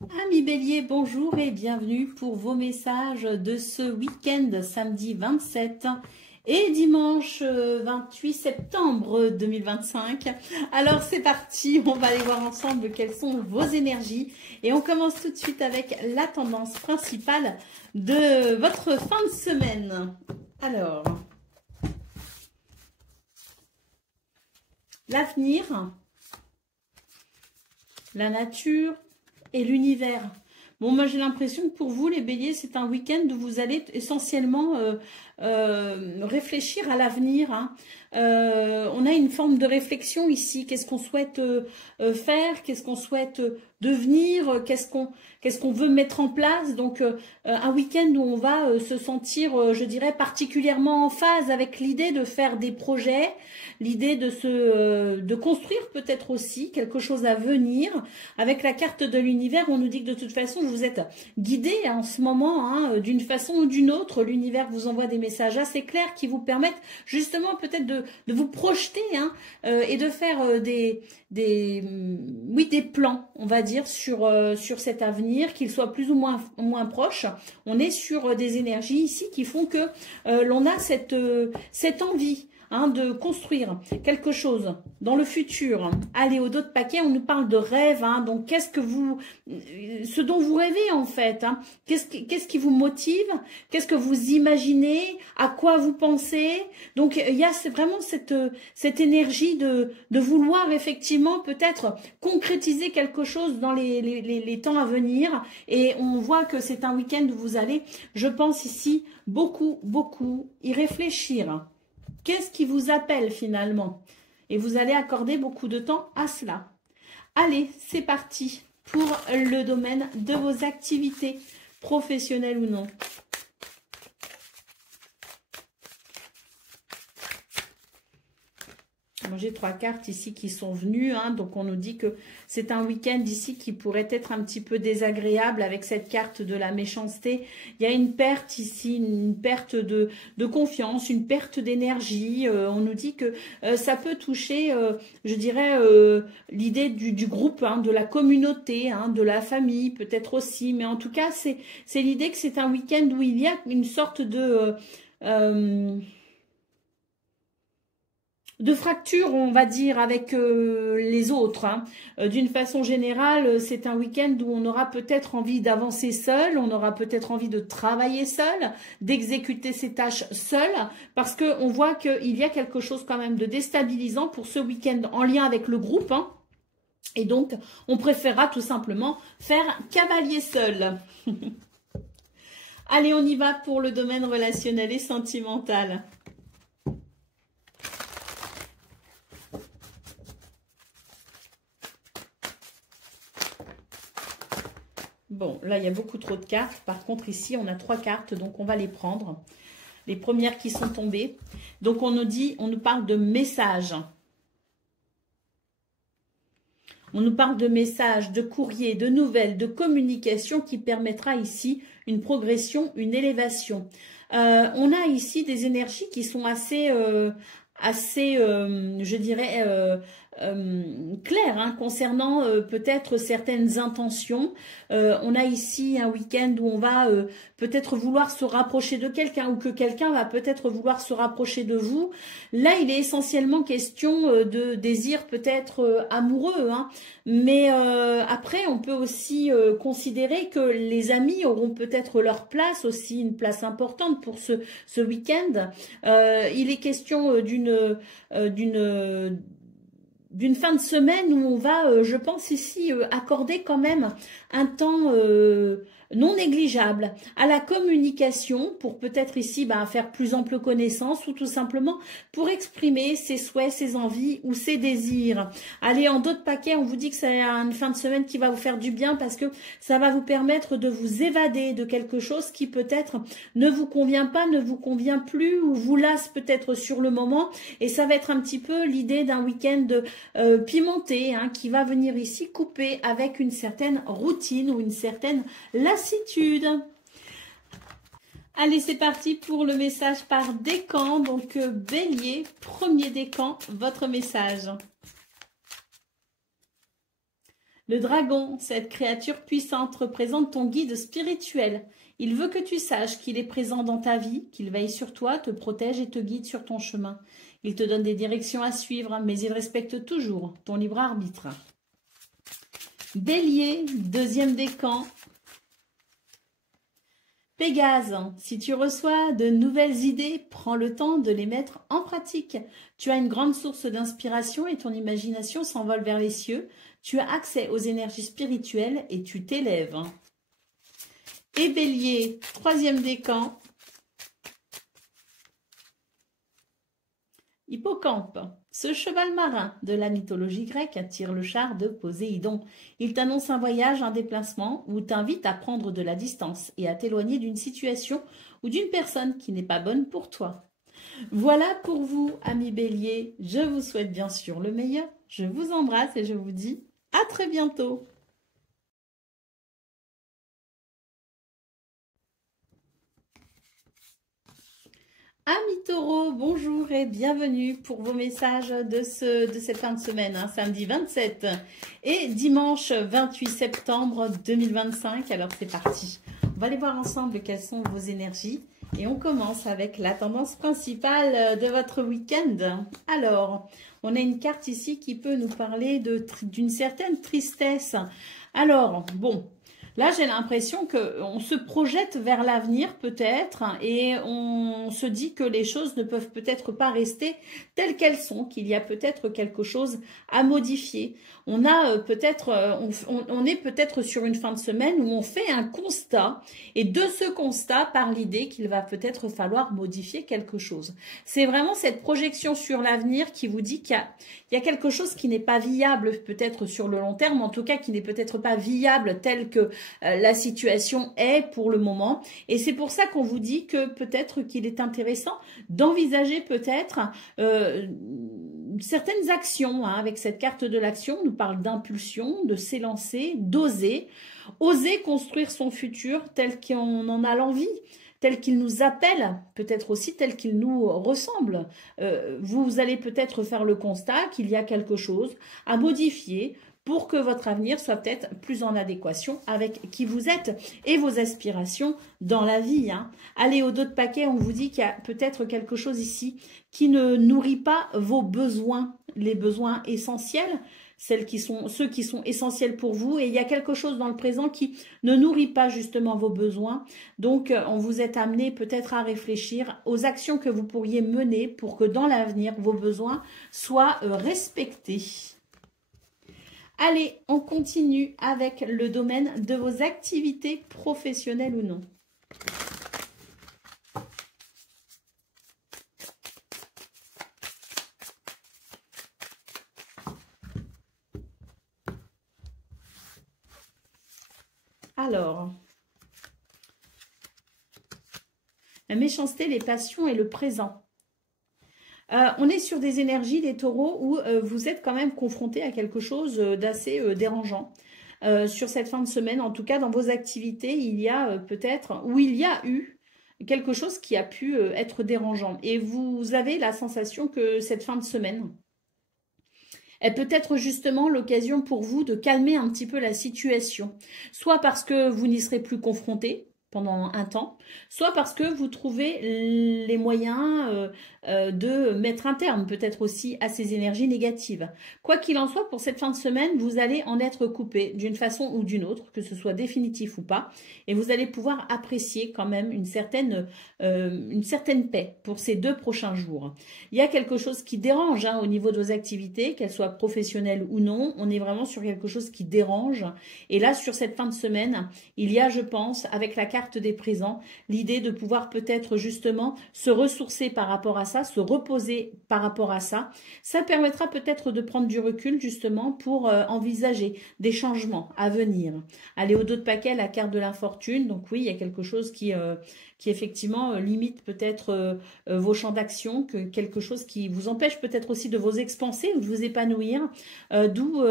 Amis Bélier, bonjour et bienvenue pour vos messages de ce week-end, samedi 27 et dimanche 28 septembre 2025. Alors c'est parti, on va aller voir ensemble quelles sont vos énergies et on commence tout de suite avec la tendance principale de votre fin de semaine. Alors, l'avenir, la nature et l'univers. Bon, moi j'ai l'impression que pour vous, les béliers, c'est un week-end où vous allez essentiellement réfléchir à l'avenir. Hein. On a une forme de réflexion ici. Qu'est-ce qu'on souhaite faire? Qu'est-ce qu'on souhaite devenir? Qu'est-ce qu'on veut mettre en place? Donc, un week-end où on va se sentir, je dirais, particulièrement en phase avec l'idée de faire des projets, l'idée de construire peut-être aussi quelque chose à venir. Avec la carte de l'univers, on nous dit que de toute façon, vous êtes guidé en ce moment, hein, d'une façon ou d'une autre. L'univers vous envoie des messages assez clairs qui vous permettent justement peut-être de vous projeter, hein, et de faire des plans, on va dire, sur cet avenir, qu'il soit plus ou moins proche. On est sur des énergies ici qui font que l'on a cette envie, hein, de construire quelque chose dans le futur. Allez, au dos de paquet, on nous parle de rêve, hein, donc ce dont vous rêvez en fait, hein, qu'est-ce qui vous motive, qu'est-ce que vous imaginez, à quoi vous pensez. Donc il y a vraiment cette énergie de vouloir effectivement peut-être concrétiser quelque chose dans les temps à venir, et on voit que c'est un week-end où vous allez, je pense ici, beaucoup y réfléchir. Qu'est-ce qui vous appelle finalement? Et vous allez accorder beaucoup de temps à cela. Allez, c'est parti pour le domaine de vos activités, professionnelles ou non. J'ai 3 cartes ici qui sont venues, hein, donc on nous dit que c'est un week-end ici qui pourrait être un petit peu désagréable avec cette carte de la méchanceté. Il y a une perte ici, une perte de confiance, une perte d'énergie. On nous dit que ça peut toucher, je dirais, l'idée du groupe, hein, de la communauté, hein, de la famille peut-être aussi. Mais en tout cas, c'est l'idée que c'est un week-end où il y a une sorte de fracture, on va dire, avec les autres. Hein. D'une façon générale, c'est un week-end où on aura peut-être envie d'avancer seul, on aura peut-être envie de travailler seul, d'exécuter ses tâches seul, parce qu'on voit qu'il y a quelque chose quand même de déstabilisant pour ce week-end en lien avec le groupe. Hein. Et donc, on préférera tout simplement faire cavalier seul. Allez, on y va pour le domaine relationnel et sentimental. Bon, là, il y a beaucoup trop de cartes. Par contre, ici, on a 3 cartes, donc on va les prendre. Les premières qui sont tombées. Donc, on nous parle de messages. On nous parle de messages, de courriers, de nouvelles, de communication qui permettra ici une progression, une élévation. On a ici des énergies qui sont assez je dirais, clair, hein, concernant peut-être certaines intentions. On a ici un week-end où on va peut-être vouloir se rapprocher de quelqu'un, ou que quelqu'un va peut-être vouloir se rapprocher de vous. Là, il est essentiellement question de désir peut-être amoureux, hein. Mais après, on peut aussi considérer que les amis auront peut-être leur place aussi, une place importante pour ce week-end. Il est question d'une fin de semaine où on va, je pense ici, accorder quand même un temps non négligeable à la communication, pour peut-être ici faire plus ample connaissance, ou tout simplement pour exprimer ses souhaits, ses envies ou ses désirs. Allez, en d'autres paquets, on vous dit que c'est une fin de semaine qui va vous faire du bien, parce que ça va vous permettre de vous évader de quelque chose qui peut-être ne vous convient pas, ne vous convient plus, ou vous lasse peut-être sur le moment. Et ça va être un petit peu l'idée d'un week-end pimenté, hein, qui va venir ici couper avec une certaine routine ou une certaine lassitude. Allez, c'est parti pour le message par décan. Donc, Bélier, premier décan, votre message. Le dragon, cette créature puissante, représente ton guide spirituel. Il veut que tu saches qu'il est présent dans ta vie, qu'il veille sur toi, te protège et te guide sur ton chemin. Il te donne des directions à suivre, mais il respecte toujours ton libre arbitre. Bélier, deuxième décan. Pégase, si tu reçois de nouvelles idées, prends le temps de les mettre en pratique. Tu as une grande source d'inspiration et ton imagination s'envole vers les cieux. Tu as accès aux énergies spirituelles et tu t'élèves. Et Bélier, troisième décan. Hippocampe, ce cheval marin de la mythologie grecque tire le char de Poséidon. Il t'annonce un voyage, un déplacement ou t'invite à prendre de la distance et à t'éloigner d'une situation ou d'une personne qui n'est pas bonne pour toi. Voilà pour vous, amis Bélier. Je vous souhaite bien sûr le meilleur. Je vous embrasse et je vous dis à très bientôt. Amis taureaux, bonjour et bienvenue pour vos messages de cette fin de semaine, samedi 27 et dimanche 28 septembre 2025. Alors c'est parti, on va aller voir ensemble quelles sont vos énergies et on commence avec la tendance principale de votre week-end. Alors, on a une carte ici qui peut nous parler d'une certaine tristesse. Alors, bon... Là, j'ai l'impression qu'on se projette vers l'avenir peut-être et on se dit que les choses ne peuvent peut-être pas rester telles qu'elles sont, qu'il y a peut-être quelque chose à modifier. On a peut-être, on est peut-être sur une fin de semaine où on fait un constat et de ce constat part l'idée qu'il va peut-être falloir modifier quelque chose. C'est vraiment cette projection sur l'avenir qui vous dit qu'il y a quelque chose qui n'est pas viable peut-être sur le long terme, en tout cas qui n'est peut-être pas viable tel que la situation est pour le moment. Et c'est pour ça qu'on vous dit que peut-être qu'il est intéressant d'envisager peut-être certaines actions. Avec cette carte de l'action, on nous parle d'impulsion, de s'élancer, d'oser. Oser construire son futur tel qu'on en a l'envie, tel qu'il nous appelle, peut-être aussi tel qu'il nous ressemble. Vous allez peut-être faire le constat qu'il y a quelque chose à modifier pour que votre avenir soit peut-être plus en adéquation avec qui vous êtes et vos aspirations dans la vie. Allez, au dos de paquet, on vous dit qu'il y a peut-être quelque chose ici qui ne nourrit pas vos besoins, les besoins essentiels, ceux qui sont essentiels pour vous, et il y a quelque chose dans le présent qui ne nourrit pas justement vos besoins. Donc, on vous est amené peut-être à réfléchir aux actions que vous pourriez mener pour que dans l'avenir, vos besoins soient respectés. Allez, on continue avec le domaine de vos activités professionnelles ou non. Alors, la méchanceté, les passions et le présent. On est sur des énergies, des taureaux, où vous êtes quand même confrontés à quelque chose d'assez dérangeant. Sur cette fin de semaine, en tout cas dans vos activités, il y a peut-être, ou il y a eu quelque chose qui a pu être dérangeant. Et vous avez la sensation que cette fin de semaine est peut-être justement l'occasion pour vous de calmer un petit peu la situation. Soit parce que vous n'y serez plus confrontés pendant un temps, soit parce que vous trouvez les moyens de mettre un terme peut-être aussi à ces énergies négatives. Quoi qu'il en soit, pour cette fin de semaine, vous allez en être coupé d'une façon ou d'une autre, que ce soit définitif ou pas, et vous allez pouvoir apprécier quand même une certaine paix pour ces 2 prochains jours. Il y a quelque chose qui dérange au niveau de vos activités, qu'elles soient professionnelles ou non, on est vraiment sur quelque chose qui dérange, et là, sur cette fin de semaine, il y a, je pense, avec la carte des présents, l'idée de pouvoir peut-être justement se ressourcer par rapport à ça, se reposer par rapport à ça. Ça permettra peut-être de prendre du recul justement pour envisager des changements à venir. Allez, au dos de paquet, la carte de l'infortune. Donc oui, il y a quelque chose qui effectivement limite peut-être vos champs d'action, quelque chose qui vous empêche peut-être aussi de vous expanser ou de vous épanouir, d'où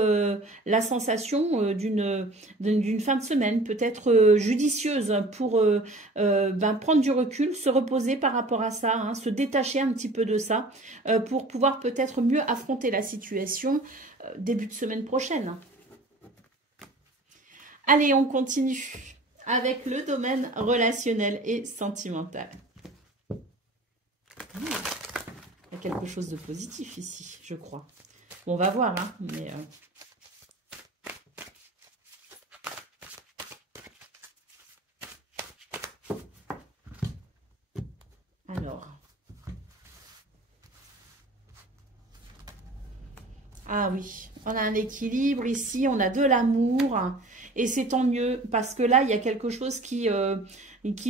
la sensation d'une fin de semaine peut-être judicieuse pour prendre du recul, se reposer par rapport à ça, se détacher un petit peu de ça pour pouvoir peut-être mieux affronter la situation début de semaine prochaine. Allez, on continue avec le domaine relationnel et sentimental. Il y a quelque chose de positif ici, je crois. Bon, on va voir, hein, mais... Alors... Ah oui, on a un équilibre ici, on a de l'amour et c'est tant mieux parce que là, il y a quelque chose qui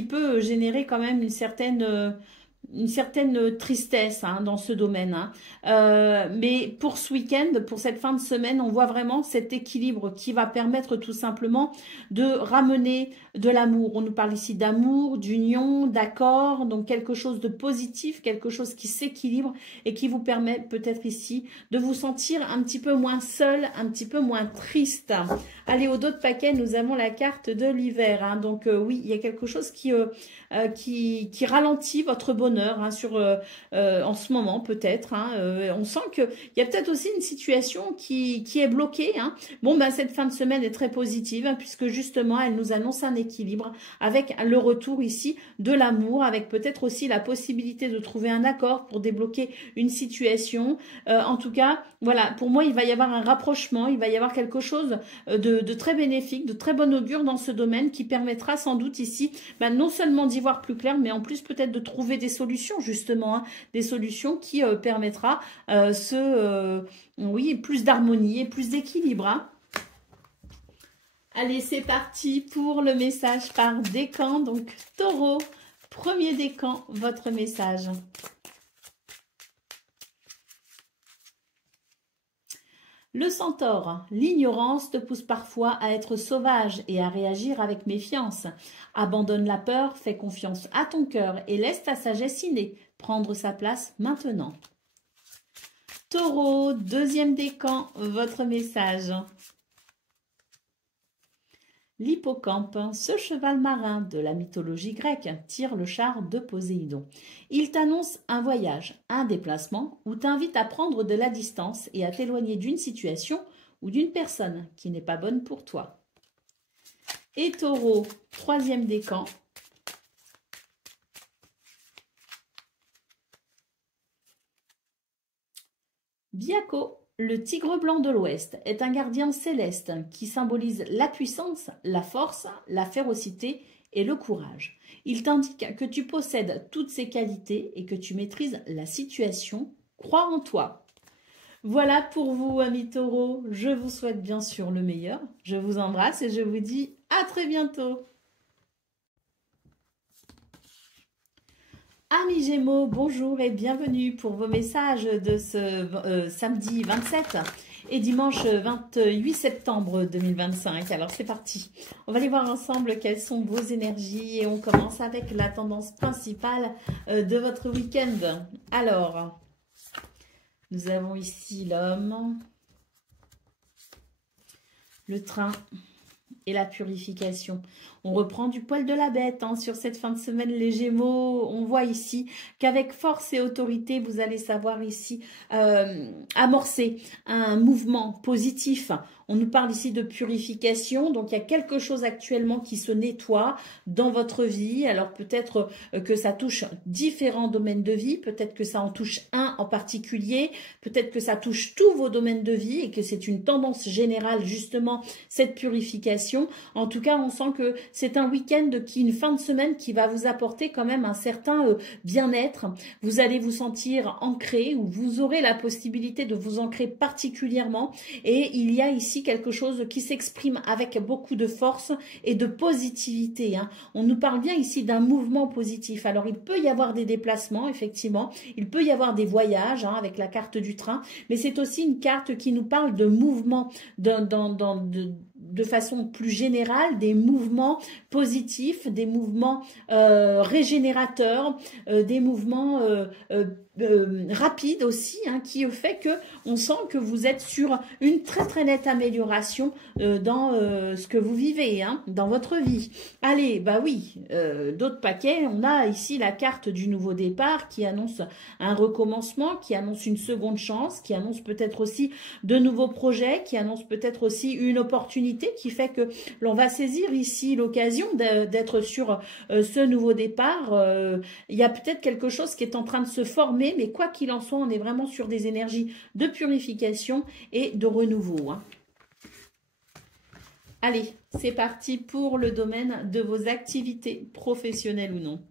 peut générer quand même une certaine tristesse hein, dans ce domaine. Hein. Mais pour ce week-end, pour cette fin de semaine, on voit vraiment cet équilibre qui va permettre tout simplement de ramener de l'amour. On nous parle ici d'amour, d'union, d'accord, donc quelque chose de positif, quelque chose qui s'équilibre et qui vous permet peut-être ici de vous sentir un petit peu moins seul, un petit peu moins triste. Allez, au dos de paquet, nous avons la carte de l'hiver. Hein. Donc oui, il y a quelque chose qui ralentit votre bonheur hein, en ce moment peut-être. Hein. On sent qu'il y a peut-être aussi une situation qui est bloquée. Hein. Bon, ben, cette fin de semaine est très positive hein, puisque justement, elle nous annonce un équilibre avec le retour ici de l'amour, avec peut-être aussi la possibilité de trouver un accord pour débloquer une situation. En tout cas, voilà, pour moi, il va y avoir un rapprochement, il va y avoir quelque chose de très bénéfique, de très bon augure dans ce domaine qui permettra sans doute ici, ben, non seulement d'y voir plus clair, mais en plus peut-être de trouver des solutions justement, hein, des solutions qui permettra oui, plus d'harmonie et plus d'équilibre. Hein. Allez, c'est parti pour le message par décan. Donc, Taureau, premier décan, votre message. Le centaure, l'ignorance te pousse parfois à être sauvage et à réagir avec méfiance. Abandonne la peur, fais confiance à ton cœur et laisse ta sagesse innée prendre sa place maintenant. Taureau, deuxième décan, votre message. L'hippocampe, ce cheval marin de la mythologie grecque, tire le char de Poséidon. Il t'annonce un voyage, un déplacement, ou t'invite à prendre de la distance et à t'éloigner d'une situation ou d'une personne qui n'est pas bonne pour toi. Et Taureau, troisième décan. Biako, le tigre blanc de l'Ouest, est un gardien céleste qui symbolise la puissance, la force, la férocité et le courage. Il t'indique que tu possèdes toutes ces qualités et que tu maîtrises la situation. Crois en toi. Voilà pour vous, amis taureaux. Je vous souhaite bien sûr le meilleur. Je vous embrasse et je vous dis à très bientôt. Amis Gémeaux, bonjour et bienvenue pour vos messages de ce samedi 27 et dimanche 28 septembre 2025. Alors c'est parti, on va aller voir ensemble quelles sont vos énergies et on commence avec la tendance principale de votre week-end. Alors, nous avons ici l'homme, le train et la purification. On reprend du poil de la bête hein, sur cette fin de semaine, les Gémeaux. On voit ici qu'avec force et autorité, vous allez savoir ici amorcer un mouvement positif. On nous parle ici de purification. Donc, il y a quelque chose actuellement qui se nettoie dans votre vie. Alors, peut-être que ça touche différents domaines de vie. Peut-être que ça en touche un en particulier. Peut-être que ça touche tous vos domaines de vie et que c'est une tendance générale, justement, cette purification. En tout cas, on sent que c'est un week-end une fin de semaine qui va vous apporter quand même un certain bien-être. Vous allez vous sentir ancré ou vous aurez la possibilité de vous ancrer particulièrement. Et il y a ici quelque chose qui s'exprime avec beaucoup de force et de positivité. Hein. On nous parle bien ici d'un mouvement positif. Alors, il peut y avoir des déplacements, effectivement. Il peut y avoir des voyages hein, avec la carte du train. Mais c'est aussi une carte qui nous parle de mouvement de façon plus générale, des mouvements positifs, des mouvements régénérateurs, des mouvements rapides aussi, hein, qui fait que on sent que vous êtes sur une très très nette amélioration dans ce que vous vivez, hein, dans votre vie. Allez, bah oui, d'autres paquets, on a ici la carte du nouveau départ qui annonce un recommencement, qui annonce une seconde chance, qui annonce peut-être aussi de nouveaux projets, qui annonce peut-être aussi une opportunité opportunité qui fait que l'on va saisir ici l'occasion d'être sur ce nouveau départ. Il y a peut-être quelque chose qui est en train de se former, mais quoi qu'il en soit, on est vraiment sur des énergies de purification et de renouveau, hein. Allez, c'est parti pour le domaine de vos activités professionnelles ou non.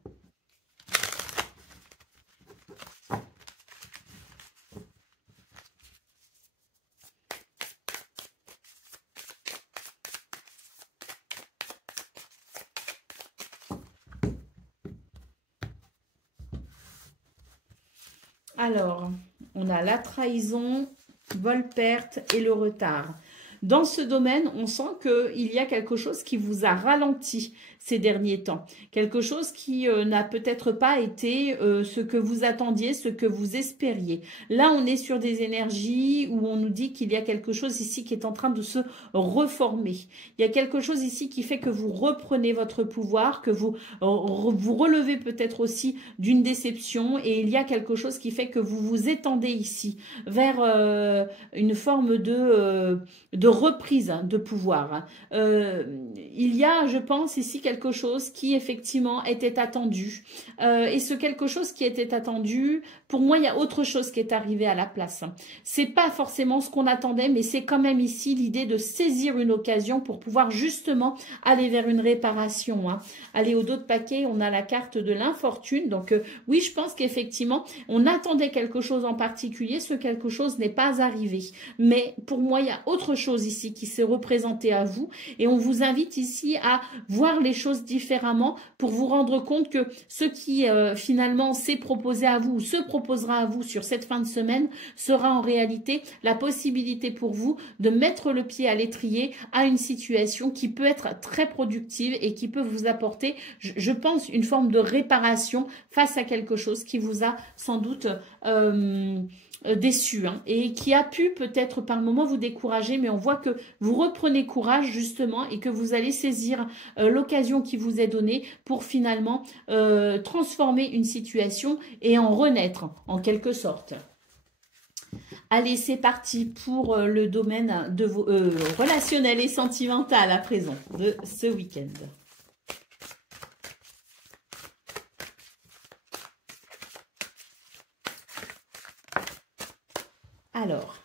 Alors, on a la trahison, vol-perte et le retard. Dans ce domaine, on sent qu'il y a quelque chose qui vous a ralenti ces derniers temps. Quelque chose qui n'a peut-être pas été ce que vous attendiez, ce que vous espériez. Là, on est sur des énergies où on nous dit qu'il y a quelque chose ici qui est en train de se reformer. Il y a quelque chose ici qui fait que vous reprenez votre pouvoir, que vous relevez peut-être aussi d'une déception, et il y a quelque chose qui fait que vous vous étendez ici vers une forme de reprise de pouvoir. Il y a, je pense, ici quelque chose qui effectivement était attendu. Et ce quelque chose qui était attendu, pour moi, il y a autre chose qui est arrivé à la place. C'est pas forcément ce qu'on attendait, mais c'est quand même ici l'idée de saisir une occasion pour pouvoir justement aller vers une réparation, hein. Allez, au dos de paquet, on a la carte de l'infortune. Donc oui, je pense qu'effectivement, on attendait quelque chose en particulier. Ce quelque chose n'est pas arrivé. Mais pour moi, il y a autre chose ici qui s'est représenté à vous, et on vous invite ici à voir les choses différemment pour vous rendre compte que ce qui finalement s'est proposé à vous ou se proposera à vous sur cette fin de semaine sera en réalité la possibilité pour vous de mettre le pied à l'étrier à une situation qui peut être très productive et qui peut vous apporter, je pense, une forme de réparation face à quelque chose qui vous a sans doute déçu, hein, et qui a pu peut-être par moment vous décourager, mais on voit que vous reprenez courage justement et que vous allez saisir l'occasion qui vous est donnée pour finalement transformer une situation et en renaître en quelque sorte. Allez, c'est parti pour le domaine de vos relationnel et sentimental à présent de ce week-end. Alors,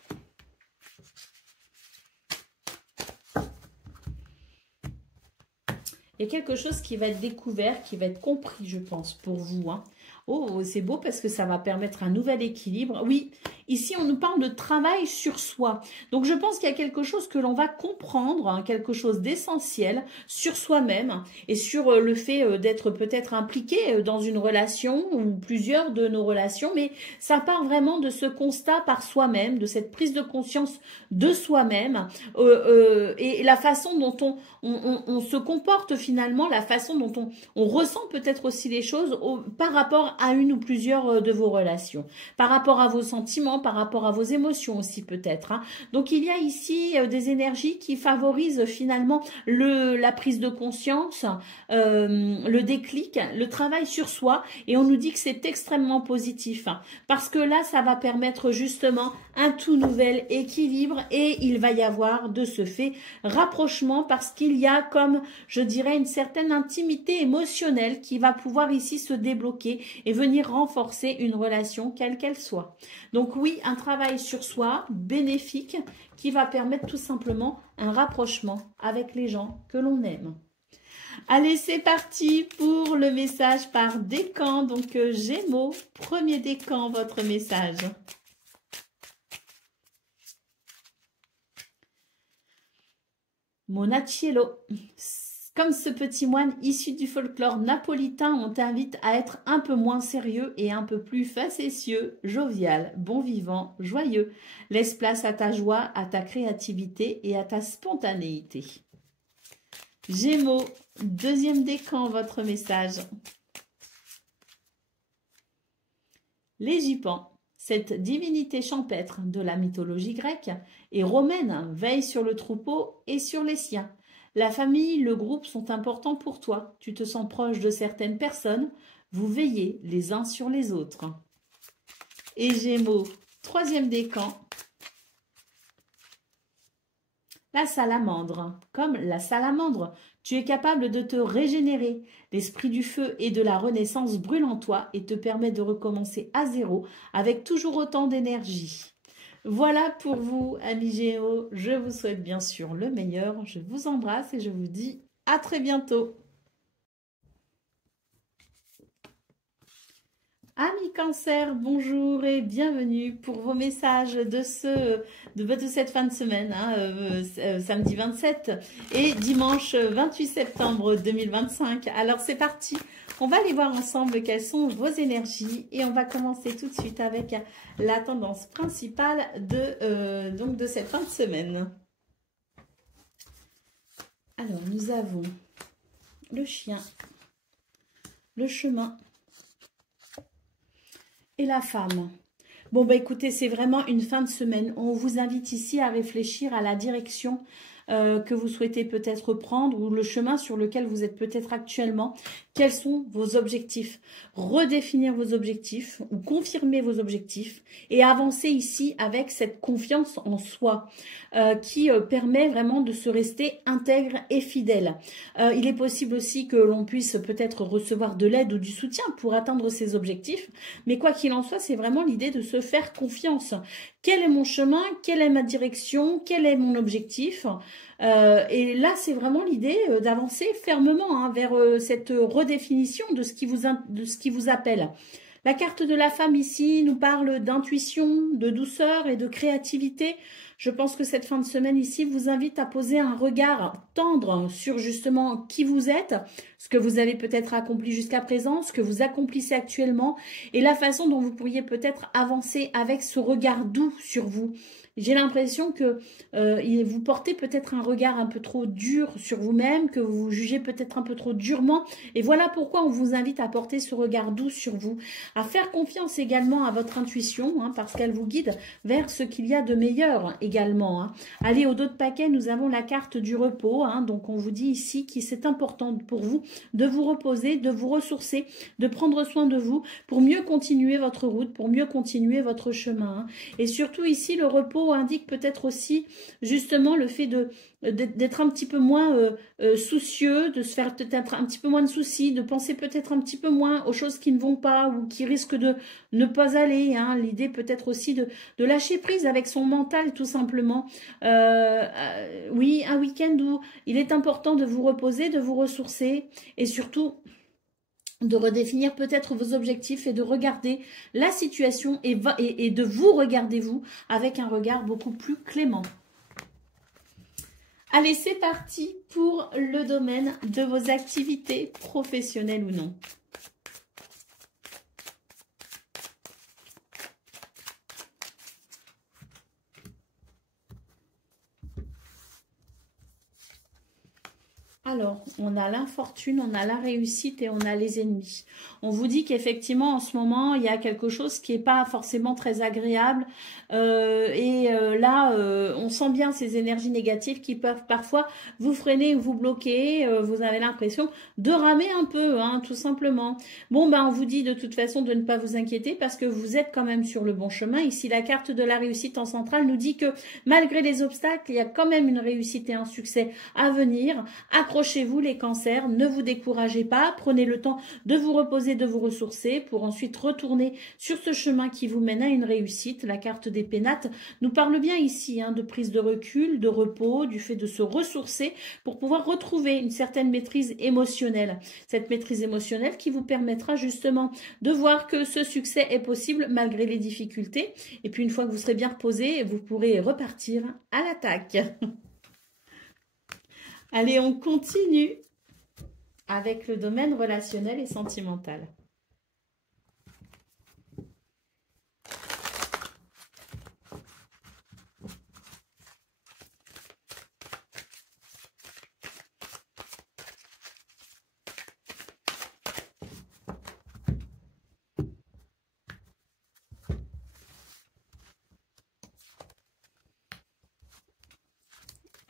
il y a quelque chose qui va être découvert, qui va être compris, je pense, pour vous, hein. Oh, c'est beau parce que ça va permettre un nouvel équilibre. Oui, ici, on nous parle de travail sur soi. Donc, je pense qu'il y a quelque chose que l'on va comprendre, hein, quelque chose d'essentiel sur soi-même et sur le fait d'être peut-être impliqué dans une relation ou plusieurs de nos relations. Mais ça part vraiment de ce constat par soi-même, de cette prise de conscience de soi-même et la façon dont on se comporte finalement, la façon dont on ressent peut-être aussi les choses par rapport à une ou plusieurs de vos relations, par rapport à vos sentiments, par rapport à vos émotions aussi peut-être, hein. Donc il y a ici des énergies qui favorisent finalement la prise de conscience, le déclic, le travail sur soi, et on nous dit que c'est extrêmement positif, hein, parce que là ça va permettre justement un tout nouvel équilibre et il va y avoir de ce fait rapprochement, parce qu'il y a comme je dirais une certaine intimité émotionnelle qui va pouvoir ici se débloquer et venir renforcer une relation quelle qu'elle soit. Donc oui, un travail sur soi bénéfique qui va permettre tout simplement un rapprochement avec les gens que l'on aime. Allez, c'est parti pour le message par décan. Donc Gémeaux, premier décan, votre message. Monaciello. Comme ce petit moine issu du folklore napolitain, on t'invite à être un peu moins sérieux et un peu plus facétieux, jovial, bon vivant, joyeux. Laisse place à ta joie, à ta créativité et à ta spontanéité. Gémeaux, deuxième décan, votre message. Les Gypans, cette divinité champêtre de la mythologie grecque et romaine, veille sur le troupeau et sur les siens. La famille, le groupe sont importants pour toi. Tu te sens proche de certaines personnes. Vous veillez les uns sur les autres. Et Gémeaux, troisième décan. La salamandre, comme la salamandre, tu es capable de te régénérer. L'esprit du feu et de la renaissance brûle en toi et te permet de recommencer à zéro avec toujours autant d'énergie. Voilà pour vous, amis Gémeaux. Je vous souhaite bien sûr le meilleur. Je vous embrasse et je vous dis à très bientôt. Amis Cancer, bonjour et bienvenue pour vos messages de cette fin de semaine, samedi 27 et dimanche 28 septembre 2025. Alors c'est parti, on va aller voir ensemble quelles sont vos énergies et on va commencer tout de suite avec la tendance principale de cette fin de semaine. Alors nous avons le chien, le chemin et la femme. Bon, bah écoutez, c'est vraiment une fin de semaine. On vous invite ici à réfléchir à la direction que vous souhaitez peut-être prendre ou le chemin sur lequel vous êtes peut-être actuellement. Quels sont vos objectifs? Redéfinir vos objectifs ou confirmer vos objectifs et avancer ici avec cette confiance en soi qui permet vraiment de se rester intègre et fidèle. Il est possible aussi que l'on puisse peut-être recevoir de l'aide ou du soutien pour atteindre ses objectifs, mais quoi qu'il en soit, c'est vraiment l'idée de se faire confiance. Quel est mon chemin? Quelle est ma direction? Quel est mon objectif? Et là, c'est vraiment l'idée d'avancer fermement vers cette redéfinition de ce qui vous appelle. La carte de la femme ici nous parle d'intuition, de douceur et de créativité. Je pense que cette fin de semaine ici vous invite à poser un regard tendre sur justement qui vous êtes, ce que vous avez peut-être accompli jusqu'à présent, ce que vous accomplissez actuellement et la façon dont vous pourriez peut-être avancer avec ce regard doux sur vous. J'ai l'impression que vous portez peut-être un regard un peu trop dur sur vous-même, que vous jugez peut-être un peu trop durement. Et voilà pourquoi on vous invite à porter ce regard doux sur vous, à faire confiance également à votre intuition, parce qu'elle vous guide vers ce qu'il y a de meilleur également. Allez, au dos de paquet, nous avons la carte du repos. Donc, on vous dit ici que c'est important pour vous de vous reposer, de vous ressourcer, de prendre soin de vous pour mieux continuer votre route, pour mieux continuer votre chemin. Et surtout ici, le repos indique peut-être aussi justement le fait d'être un petit peu moins soucieux, de se faire peut-être un petit peu moins de soucis, de penser peut-être un petit peu moins aux choses qui ne vont pas ou qui risquent de ne pas aller. L'idée peut-être aussi de lâcher prise avec son mental tout simplement. Oui, un week-end où il est important de vous reposer, de vous ressourcer et surtout de redéfinir peut-être vos objectifs et de regarder la situation et de vous regarder vous avec un regard beaucoup plus clément. Allez, c'est parti pour le domaine de vos activités professionnelles ou non. Alors, on a l'infortune, on a la réussite et on a les ennemis. On vous dit qu'effectivement, en ce moment, il y a quelque chose qui n'est pas forcément très agréable. Là, on sent bien ces énergies négatives qui peuvent parfois vous freiner ou vous bloquer. Vous avez l'impression de ramer un peu, tout simplement. Bon, on vous dit de toute façon de ne pas vous inquiéter parce que vous êtes quand même sur le bon chemin. Ici, la carte de la réussite en centrale nous dit que malgré les obstacles, il y a quand même une réussite et un succès à venir. Accrochez-vous les cancers, ne vous découragez pas, prenez le temps de vous reposer, de vous ressourcer pour ensuite retourner sur ce chemin qui vous mène à une réussite. La carte des pénates nous parle bien ici de prise de recul, de repos, du fait de se ressourcer pour pouvoir retrouver une certaine maîtrise émotionnelle. Cette maîtrise émotionnelle qui vous permettra justement de voir que ce succès est possible malgré les difficultés. Et puis une fois que vous serez bien reposé, vous pourrez repartir à l'attaque. Allez, on continue avec le domaine relationnel et sentimental.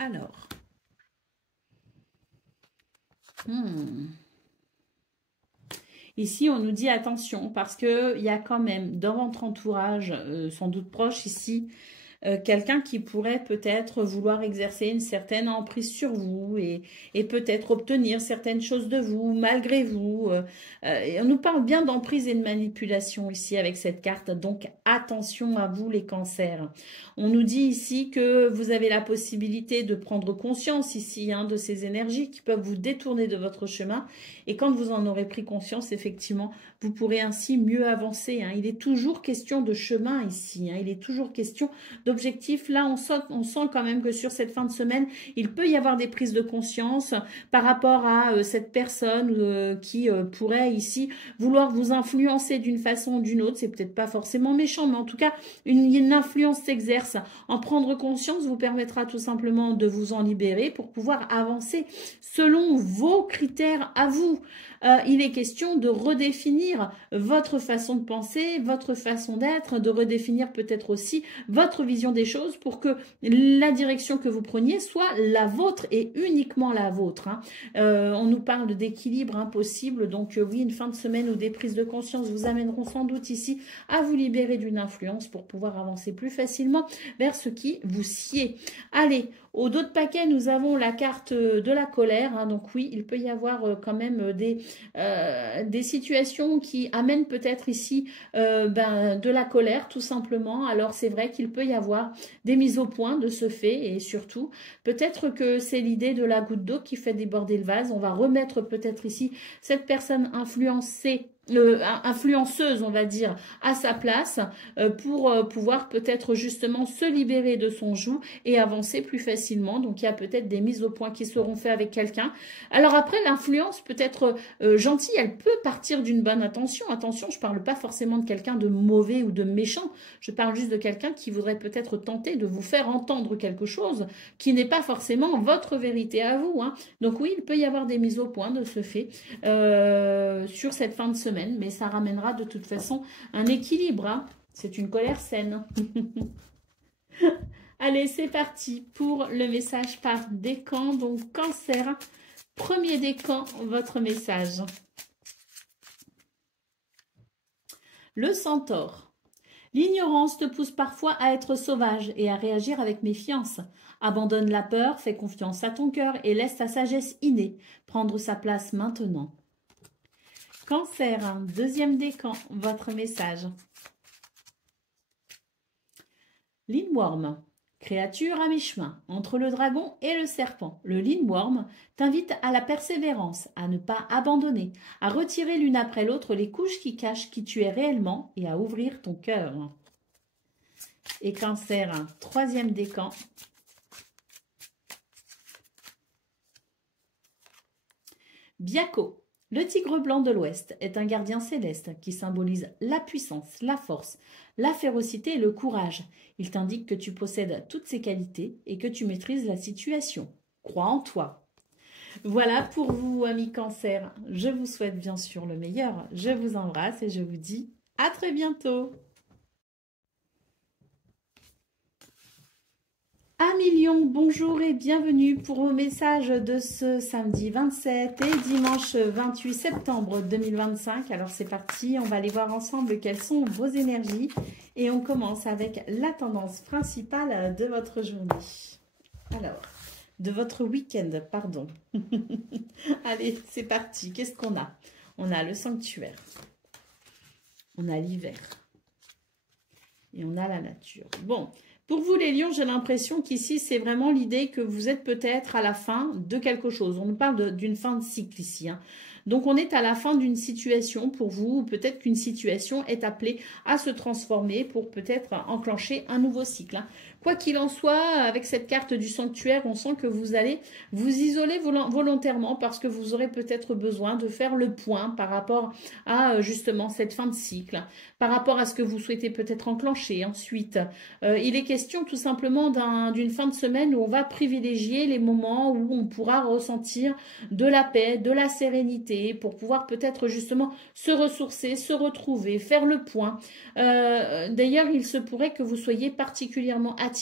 Alors... Ici, on nous dit attention parce qu'il y a quand même dans votre entourage, sans doute proche ici, quelqu'un qui pourrait peut-être vouloir exercer une certaine emprise sur vous et peut-être obtenir certaines choses de vous, malgré vous. Et on nous parle bien d'emprise et de manipulation ici avec cette carte, donc attention à vous les cancers. On nous dit ici que vous avez la possibilité de prendre conscience ici de ces énergies qui peuvent vous détourner de votre chemin et quand vous en aurez pris conscience, effectivement, vous pourrez ainsi mieux avancer. Il est toujours question de chemin ici, il est toujours question d'objectif. Là, on sent quand même que sur cette fin de semaine, il peut y avoir des prises de conscience par rapport à cette personne qui pourrait ici vouloir vous influencer d'une façon ou d'une autre. C'est peut-être pas forcément méchant, mais en tout cas, une influence s'exerce. En prendre conscience vous permettra tout simplement de vous en libérer pour pouvoir avancer selon vos critères à vous. Il est question de redéfinir votre façon de penser, votre façon d'être, de redéfinir peut-être aussi votre vision des choses pour que la direction que vous preniez soit la vôtre et uniquement la vôtre. On nous parle d'équilibre possible, donc oui, une fin de semaine où des prises de conscience vous amèneront sans doute ici à vous libérer d'une influence pour pouvoir avancer plus facilement vers ce qui vous sied. Allez, au dos de paquet, nous avons la carte de la colère. Donc oui, il peut y avoir quand même des situations qui amènent peut-être ici de la colère, tout simplement. Alors c'est vrai qu'il peut y avoir des mises au point de ce fait et surtout, peut-être que c'est l'idée de la goutte d'eau qui fait déborder le vase. On va remettre peut-être ici cette personne influenceuse, on va dire, à sa place pour pouvoir peut-être justement se libérer de son joug et avancer plus facilement. Donc il y a peut-être des mises au point qui seront faites avec quelqu'un. Alors après, l'influence peut être gentille, elle peut partir d'une bonne intention. Attention, je ne parle pas forcément de quelqu'un de mauvais ou de méchant, je parle juste de quelqu'un qui voudrait peut-être tenter de vous faire entendre quelque chose qui n'est pas forcément votre vérité à vous. Donc oui, il peut y avoir des mises au point de ce fait sur cette fin de semaine. Mais ça ramènera de toute façon un équilibre. C'est une colère saine. Allez, c'est parti pour le message par décan. Donc, Cancer, premier décan, votre message. Le Centaure. L'ignorance te pousse parfois à être sauvage et à réagir avec méfiance. Abandonne la peur, fais confiance à ton cœur et laisse ta sagesse innée prendre sa place maintenant. Cancer, deuxième décan, votre message. Lindworm, créature à mi-chemin entre le dragon et le serpent. Le Lindworm t'invite à la persévérance, à ne pas abandonner, à retirer l'une après l'autre les couches qui cachent qui tu es réellement et à ouvrir ton cœur. Et Cancer, troisième décan. Biako. Le tigre blanc de l'Ouest est un gardien céleste qui symbolise la puissance, la force, la férocité et le courage. Il t'indique que tu possèdes toutes ces qualités et que tu maîtrises la situation. Crois en toi. Voilà pour vous, amis Cancer. Je vous souhaite bien sûr le meilleur. Je vous embrasse et je vous dis à très bientôt. Million, bonjour et bienvenue pour vos messages de ce samedi 27 et dimanche 28 septembre 2025. Alors c'est parti, on va aller voir ensemble quelles sont vos énergies et on commence avec la tendance principale de votre journée. Alors, de votre week-end, pardon. Allez, c'est parti, qu'est-ce qu'on a? On a le sanctuaire, on a l'hiver et on a la nature. Bon. Pour vous les lions, j'ai l'impression qu'ici, c'est vraiment l'idée que vous êtes peut-être à la fin de quelque chose. On nous parle d'une fin de cycle ici. Donc, on est à la fin d'une situation pour vous, ou peut-être qu'une situation est appelée à se transformer pour peut-être enclencher un nouveau cycle. Quoi qu'il en soit, avec cette carte du sanctuaire, on sent que vous allez vous isoler volontairement parce que vous aurez peut-être besoin de faire le point par rapport à justement cette fin de cycle, par rapport à ce que vous souhaitez peut-être enclencher. Ensuite, il est question tout simplement d'une fin de semaine où on va privilégier les moments où on pourra ressentir de la paix, de la sérénité, pour pouvoir peut-être justement se ressourcer, se retrouver, faire le point. D'ailleurs, il se pourrait que vous soyez particulièrement attiré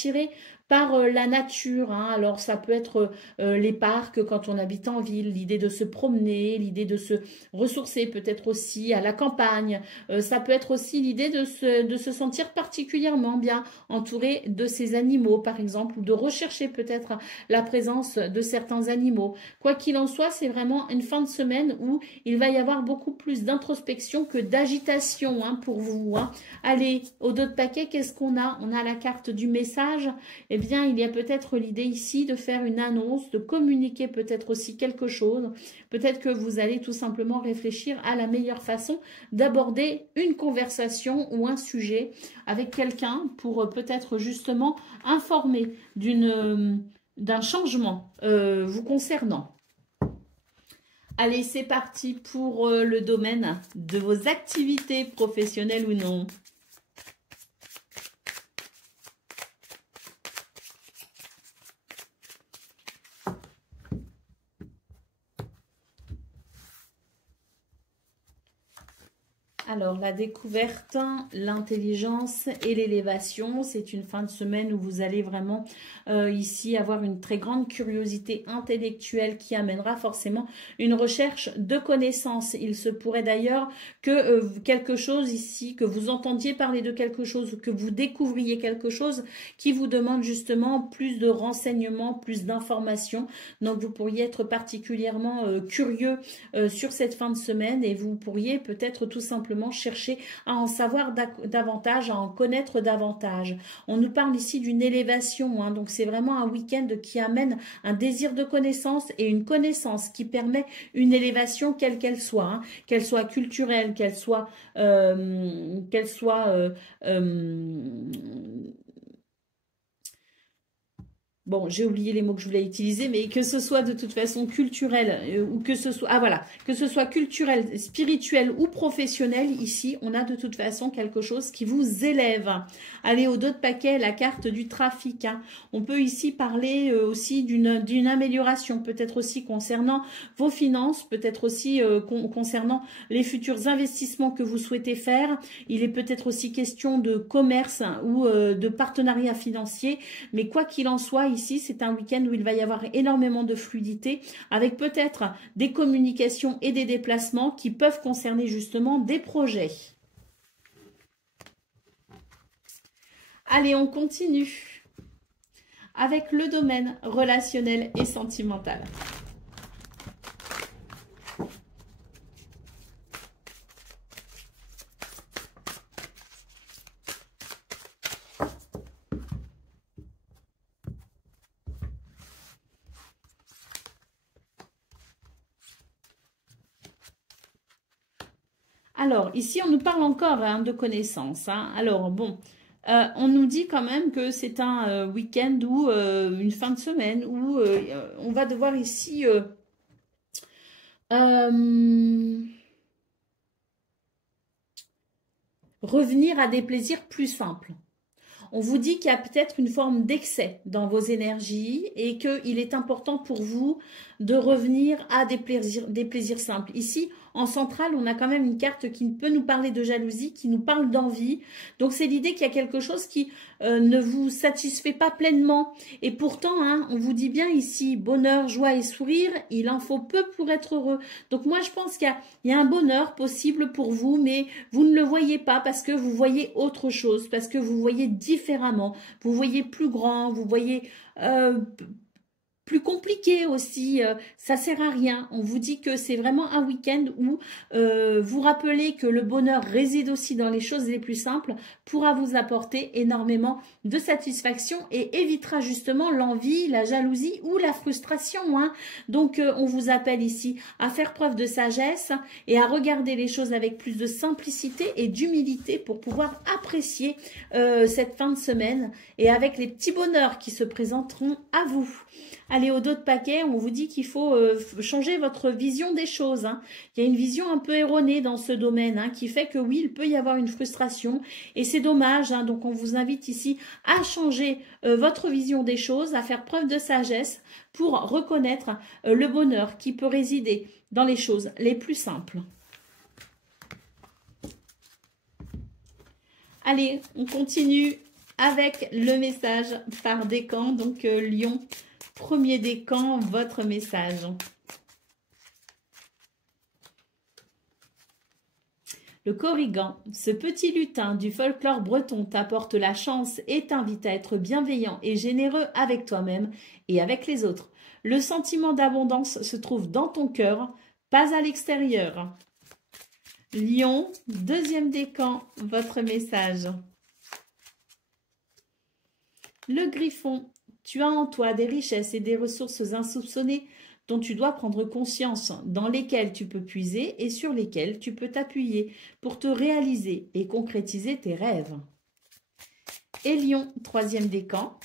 par la nature, hein. Alors ça peut être les parcs quand on habite en ville, l'idée de se promener, l'idée de se ressourcer, peut-être aussi à la campagne. Ça peut être aussi l'idée de se sentir particulièrement bien entouré de ces animaux, par exemple, ou de rechercher peut-être la présence de certains animaux. Quoi qu'il en soit, c'est vraiment une fin de semaine où il va y avoir beaucoup plus d'introspection que d'agitation, hein, pour vous, hein. Allez, au dos de paquet, qu'est-ce qu'on a? On a la carte du message. Eh bien, il y a peut-être l'idée ici de faire une annonce, de communiquer peut-être aussi quelque chose. Peut-être que vous allez tout simplement réfléchir à la meilleure façon d'aborder une conversation ou un sujet avec quelqu'un pour peut-être justement informer d'un changement vous concernant. Allez, c'est parti pour le domaine de vos activités professionnelles ou non. Alors, la découverte, l'intelligence et l'élévation, c'est une fin de semaine où vous allez vraiment ici avoir une très grande curiosité intellectuelle qui amènera forcément une recherche de connaissances. Il se pourrait d'ailleurs que quelque chose ici, que vous entendiez parler de quelque chose, que vous découvriez quelque chose qui vous demande justement plus de renseignements, plus d'informations. Donc, vous pourriez être particulièrement curieux sur cette fin de semaine et vous pourriez peut-être tout simplement chercher à en savoir davantage, à en connaître davantage. On nous parle ici d'une élévation, hein, donc c'est vraiment un week-end qui amène un désir de connaissance et une connaissance qui permet une élévation quelle qu'elle soit, hein, qu'elle soit culturelle, qu'elle soit bon, j'ai oublié les mots que je voulais utiliser, mais que ce soit de toute façon culturel ou que ce soit, ah voilà, que ce soit culturel, spirituel ou professionnel, ici, on a de toute façon quelque chose qui vous élève. Allez, au dos de paquet, la carte du trafic, hein. On peut ici parler aussi d'une amélioration, peut-être aussi concernant vos finances, peut-être aussi concernant les futurs investissements que vous souhaitez faire. Il est peut-être aussi question de commerce ou de partenariat financier, mais quoi qu'il en soit, ici, c'est un week-end où il va y avoir énormément de fluidité, avec peut-être des communications et des déplacements qui peuvent concerner justement des projets. Allez, on continue avec le domaine relationnel et sentimental. Alors, ici, on nous parle encore hein, de connaissances. Hein. Alors, bon, on nous dit quand même que c'est un week-end ou une fin de semaine où on va devoir ici revenir à des plaisirs plus simples. On vous dit qu'il y a peut-être une forme d'excès dans vos énergies et qu'il est important pour vous de revenir à des plaisirs simples. Ici, en centrale, on a quand même une carte qui peut nous parler de jalousie, qui nous parle d'envie. Donc, c'est l'idée qu'il y a quelque chose qui ne vous satisfait pas pleinement. Et pourtant, hein, on vous dit bien ici, bonheur, joie et sourire, il en faut peu pour être heureux. Donc, moi, je pense qu'il y a un bonheur possible pour vous, mais vous ne le voyez pas parce que vous voyez autre chose, parce que vous voyez différemment, vous voyez plus grand, vous voyez plus compliqué aussi, ça sert à rien. On vous dit que c'est vraiment un week-end où vous rappelez que le bonheur réside aussi dans les choses les plus simples, pourra vous apporter énormément de satisfaction et évitera justement l'envie, la jalousie ou la frustration. Hein. Donc on vous appelle ici à faire preuve de sagesse et à regarder les choses avec plus de simplicité et d'humilité pour pouvoir apprécier cette fin de semaine et avec les petits bonheurs qui se présenteront à vous. Allez, au dos de paquet, on vous dit qu'il faut changer votre vision des choses. Hein. Il y a une vision un peu erronée dans ce domaine hein, qui fait que oui, il peut y avoir une frustration et c'est dommage. Hein. Donc, on vous invite ici à changer votre vision des choses, à faire preuve de sagesse pour reconnaître le bonheur qui peut résider dans les choses les plus simples. Allez, on continue avec le message par décan. Donc, Lion, premier décan, votre message. Le Corrigan, ce petit lutin du folklore breton t'apporte la chance et t'invite à être bienveillant et généreux avec toi-même et avec les autres. Le sentiment d'abondance se trouve dans ton cœur, pas à l'extérieur. Lion, deuxième décan, votre message. Le Griffon, tu as en toi des richesses et des ressources insoupçonnées dont tu dois prendre conscience, dans lesquelles tu peux puiser et sur lesquelles tu peux t'appuyer pour te réaliser et concrétiser tes rêves. Et Lion, troisième décan.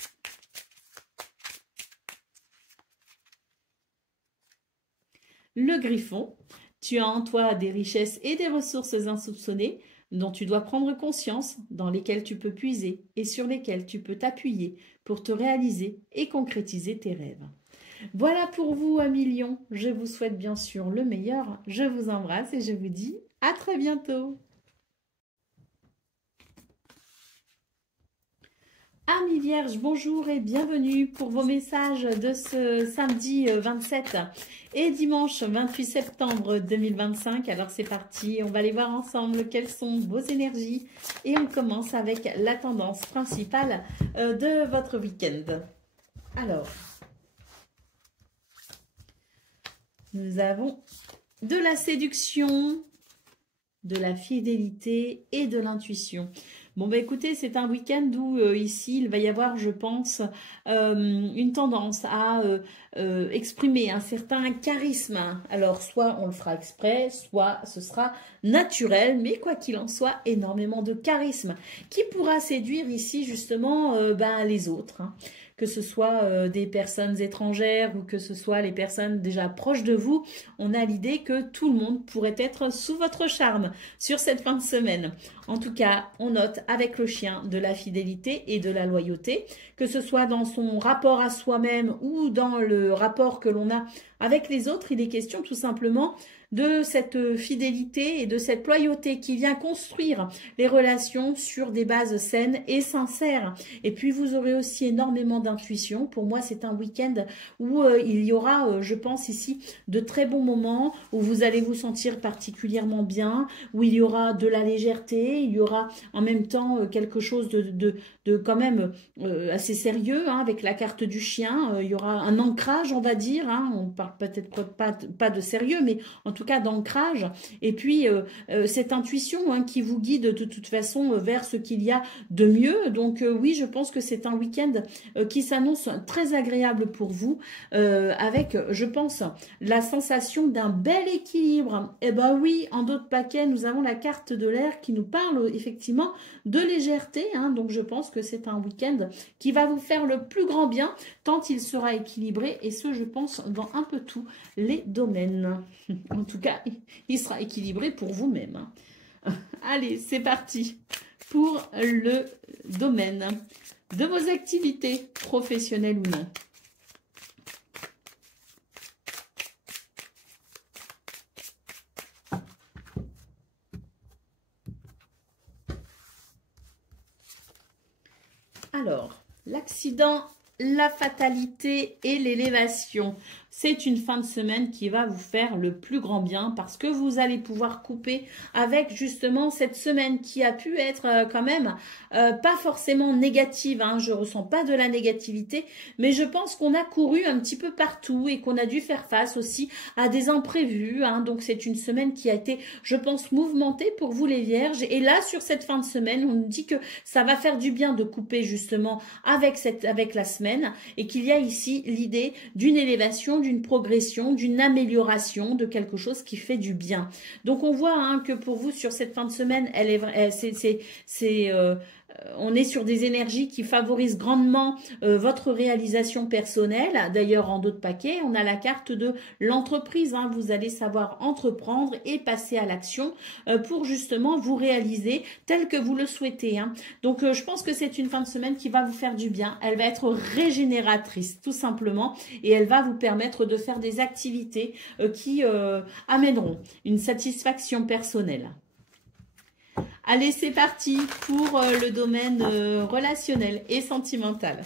Le Griffon, tu as en toi des richesses et des ressources insoupçonnées dont tu dois prendre conscience, dans lesquelles tu peux puiser et sur lesquelles tu peux t'appuyer pour te réaliser et concrétiser tes rêves. Voilà pour vous, amis Lion. Je vous souhaite bien sûr le meilleur. Je vous embrasse et je vous dis à très bientôt. Amis Vierges, bonjour et bienvenue pour vos messages de ce samedi 27 et dimanche 28 septembre 2025. Alors c'est parti, on va aller voir ensemble quelles sont vos énergies et on commence avec la tendance principale de votre week-end. Alors, nous avons de la séduction, de la fidélité et de l'intuition. Bon, bah écoutez, c'est un week-end où ici, il va y avoir, je pense, une tendance à exprimer un certain charisme. Alors, soit on le fera exprès, soit ce sera naturel, mais quoi qu'il en soit, énormément de charisme qui pourra séduire ici, justement, les autres, hein. Que ce soit des personnes étrangères ou que ce soit les personnes déjà proches de vous, on a l'idée que tout le monde pourrait être sous votre charme sur cette fin de semaine. En tout cas, on note avec le chien de la fidélité et de la loyauté, que ce soit dans son rapport à soi-même ou dans le rapport que l'on a avec les autres, il est question tout simplement de cette fidélité et de cette loyauté qui vient construire les relations sur des bases saines et sincères. Et puis vous aurez aussi énormément d'intuition. Pour moi, c'est un week-end où il y aura, je pense ici, de très bons moments, où vous allez vous sentir particulièrement bien, où il y aura de la légèreté, il y aura en même temps quelque chose de quand même assez sérieux, hein, avec la carte du chien. Il y aura un ancrage, on va dire, hein. On parle peut-être pas de sérieux, mais en tout cas d'ancrage, et puis cette intuition, hein, qui vous guide de toute façon vers ce qu'il y a de mieux. Donc oui, je pense que c'est un week-end qui s'annonce très agréable pour vous, avec, je pense, la sensation d'un bel équilibre. Et ben oui, en d'autres paquets, nous avons la carte de l'air qui nous parle effectivement de légèreté, hein. Donc je pense que c'est un week-end qui va vous faire le plus grand bien, tant il sera équilibré, et ce, je pense, dans un peu tous les domaines. En tout cas, il sera équilibré pour vous-même, hein. Allez, c'est parti pour le domaine de vos activités professionnelles ou non. Alors, l'accident, la fatalité et l'élévation. C'est une fin de semaine qui va vous faire le plus grand bien parce que vous allez pouvoir couper avec justement cette semaine qui a pu être quand même pas forcément négative, hein. Je ressens pas de la négativité, mais je pense qu'on a couru un petit peu partout et qu'on a dû faire face aussi à des imprévus, hein. Donc c'est une semaine qui a été, je pense, mouvementée pour vous les Vierges. Et là, sur cette fin de semaine, on nous dit que ça va faire du bien de couper justement avec la semaine, et qu'il y a ici l'idée d'une élévation, d'une progression, d'une amélioration, de quelque chose qui fait du bien. Donc on voit, hein, que pour vous sur cette fin de semaine, on est sur des énergies qui favorisent grandement votre réalisation personnelle. D'ailleurs, en d'autres paquets, on a la carte de l'entreprise, hein. Vous allez savoir entreprendre et passer à l'action pour justement vous réaliser tel que vous le souhaitez, hein. Donc, je pense que c'est une fin de semaine qui va vous faire du bien. Elle va être régénératrice, tout simplement, et elle va vous permettre de faire des activités qui amèneront une satisfaction personnelle. Allez, c'est parti pour le domaine relationnel et sentimental.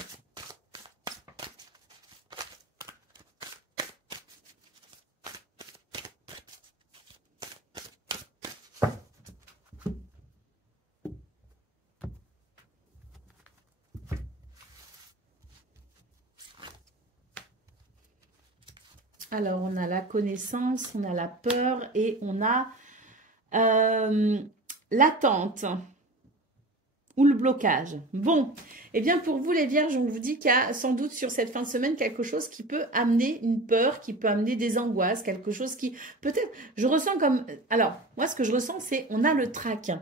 Alors, on a la connaissance, on a la peur et on a l'attente ou le blocage. Bon, eh bien pour vous les vierges, on vous dit qu'il y a sans doute sur cette fin de semaine quelque chose qui peut amener une peur, qui peut amener des angoisses, quelque chose qui peut-être, je ressens comme, alors moi ce que je ressens c'est on a le trac.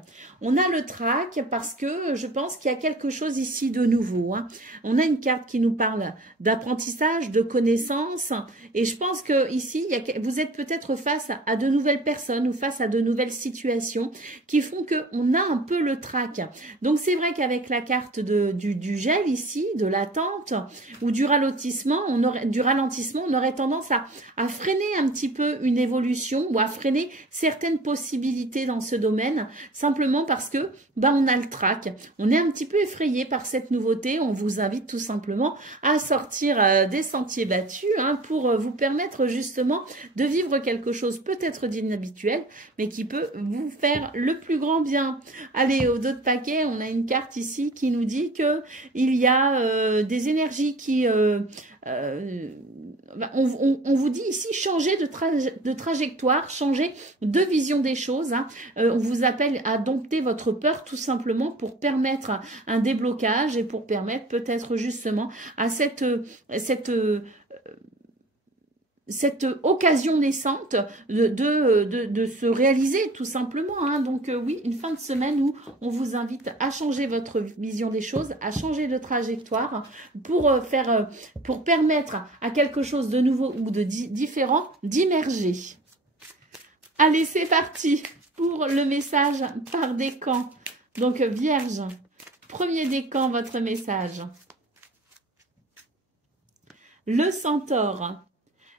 On a le trac parce que je pense qu'il y a quelque chose ici de nouveau. Hein. On a une carte qui nous parle d'apprentissage, de connaissance et je pense que ici vous êtes peut-être face à de nouvelles personnes ou face à de nouvelles situations qui font qu'on a un peu le trac. Donc c'est vrai qu'avec la carte du gel ici, de l'attente ou du ralentissement, on aurait tendance à freiner un petit peu une évolution ou à freiner certaines possibilités dans ce domaine, simplement parce que on a le trac. On est un petit peu effrayé par cette nouveauté. On vous invite tout simplement à sortir des sentiers battus pour vous permettre justement de vivre quelque chose peut-être d'inhabituel, mais qui peut vous faire le plus grand bien. Allez, au dos de paquet, on a une carte ici qui nous dit que il y a des énergies qui on vous dit ici changer de trajectoire, changer de vision des choses. On vous appelle à dompter votre peur tout simplement pour permettre un déblocage et pour permettre peut-être justement à cette occasion naissante de se réaliser tout simplement. Donc oui, une fin de semaine où on vous invite à changer votre vision des choses, à changer de trajectoire pour permettre à quelque chose de nouveau ou de différent d'émerger. Allez, c'est parti pour le message par décan. Donc Vierge, premier décan, votre message. Le Centaure.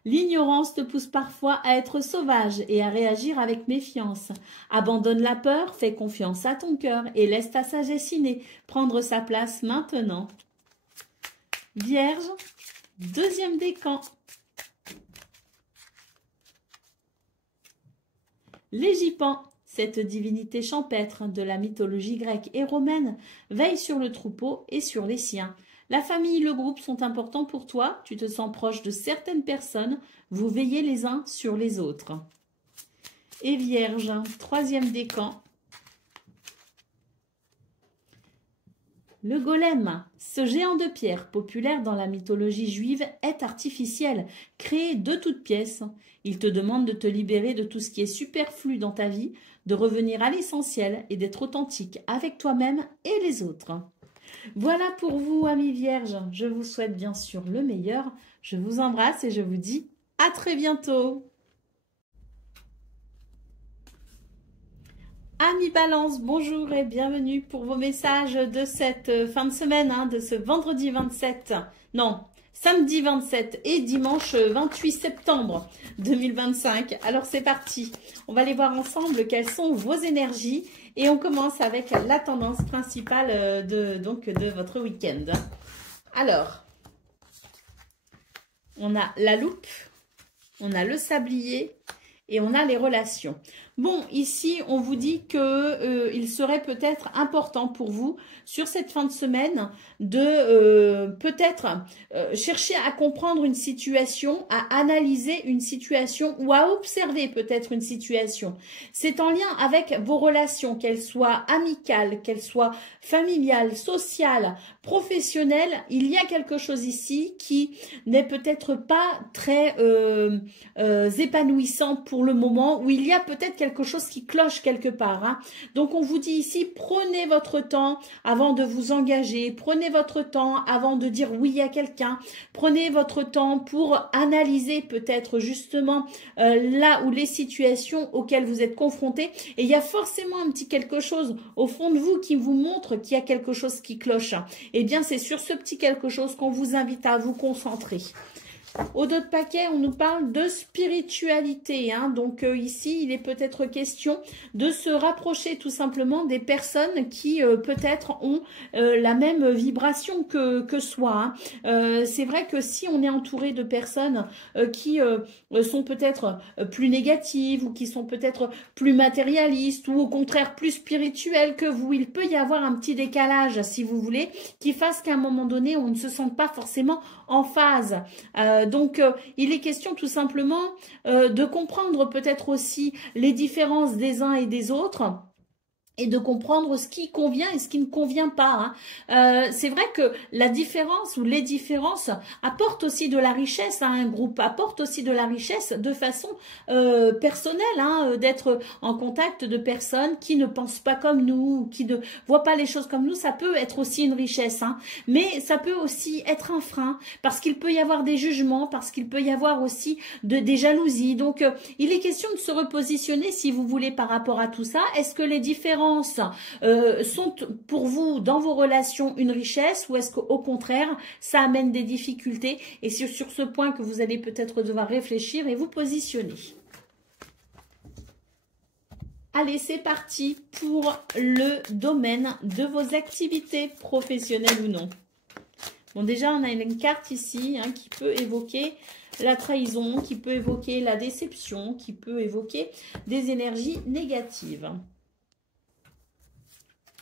L'ignorance te pousse parfois à être sauvage et à réagir avec méfiance. Abandonne la peur, fais confiance à ton cœur et laisse ta sagesse innée prendre sa place maintenant. Vierge, deuxième décan. L'égipan, cette divinité champêtre de la mythologie grecque et romaine, veille sur le troupeau et sur les siens. La famille et le groupe sont importants pour toi, tu te sens proche de certaines personnes, vous veillez les uns sur les autres. Et Vierge, troisième décan. Le golem, ce géant de pierre populaire dans la mythologie juive est artificiel, créé de toutes pièces. Il te demande de te libérer de tout ce qui est superflu dans ta vie, de revenir à l'essentiel et d'être authentique avec toi-même et les autres. Voilà pour vous, amis vierges. Je vous souhaite bien sûr le meilleur. Je vous embrasse et je vous dis à très bientôt. Amis Balance, bonjour et bienvenue pour vos messages de cette fin de semaine, de ce vendredi 27. Non, samedi 27 et dimanche 28 septembre 2025. Alors c'est parti. On va aller voir ensemble quelles sont vos énergies. Et on commence avec la tendance principale de votre week-end. Alors, on a la loupe, on a le sablier et on a les relations. Bon, ici, on vous dit que il serait peut-être important pour vous, sur cette fin de semaine, de peut-être chercher à comprendre une situation, à analyser une situation ou à observer peut-être une situation. C'est en lien avec vos relations, qu'elles soient amicales, qu'elles soient familiales, sociales, professionnelles. Il y a quelque chose ici qui n'est peut-être pas très épanouissant pour le moment, où il y a peut-être quelque chose qui cloche quelque part. Donc on vous dit ici, prenez votre temps avant de vous engager, prenez votre temps avant de dire oui à quelqu'un, prenez votre temps pour analyser peut-être justement là où les situations auxquelles vous êtes confrontés, et il y a forcément un petit quelque chose au fond de vous qui vous montre qu'il y a quelque chose qui cloche. Et bien c'est sur ce petit quelque chose qu'on vous invite à vous concentrer. Au dos de paquet, on nous parle de spiritualité. Hein. Donc ici, il est peut-être question de se rapprocher tout simplement des personnes qui peut-être ont la même vibration que soi. Hein. C'est vrai que si on est entouré de personnes qui sont peut-être plus négatives ou qui sont peut-être plus matérialistes ou au contraire plus spirituelles que vous, il peut y avoir un petit décalage, si vous voulez, qui fasse qu'à un moment donné, on ne se sente pas forcément en phase. Donc, il est question tout simplement de comprendre peut-être aussi les différences des uns et des autres, et de comprendre ce qui convient et ce qui ne convient pas. Hein. C'est vrai que la différence ou les différences apportent aussi de la richesse à un groupe, apportent aussi de la richesse de façon personnelle, hein, d'être en contact de personnes qui ne pensent pas comme nous, qui ne voient pas les choses comme nous, ça peut être aussi une richesse. Hein. Mais ça peut aussi être un frein, parce qu'il peut y avoir des jugements, parce qu'il peut y avoir aussi des jalousies. Donc, il est question de se repositionner, si vous voulez, par rapport à tout ça. Est-ce que les différences sont pour vous dans vos relations une richesse ou est-ce qu'au contraire ça amène des difficultés? Et c'est sur ce point que vous allez peut-être devoir réfléchir et vous positionner. Allez, c'est parti pour le domaine de vos activités professionnelles ou non. Bon, déjà on a une carte ici hein, qui peut évoquer la trahison, qui peut évoquer la déception, qui peut évoquer des énergies négatives.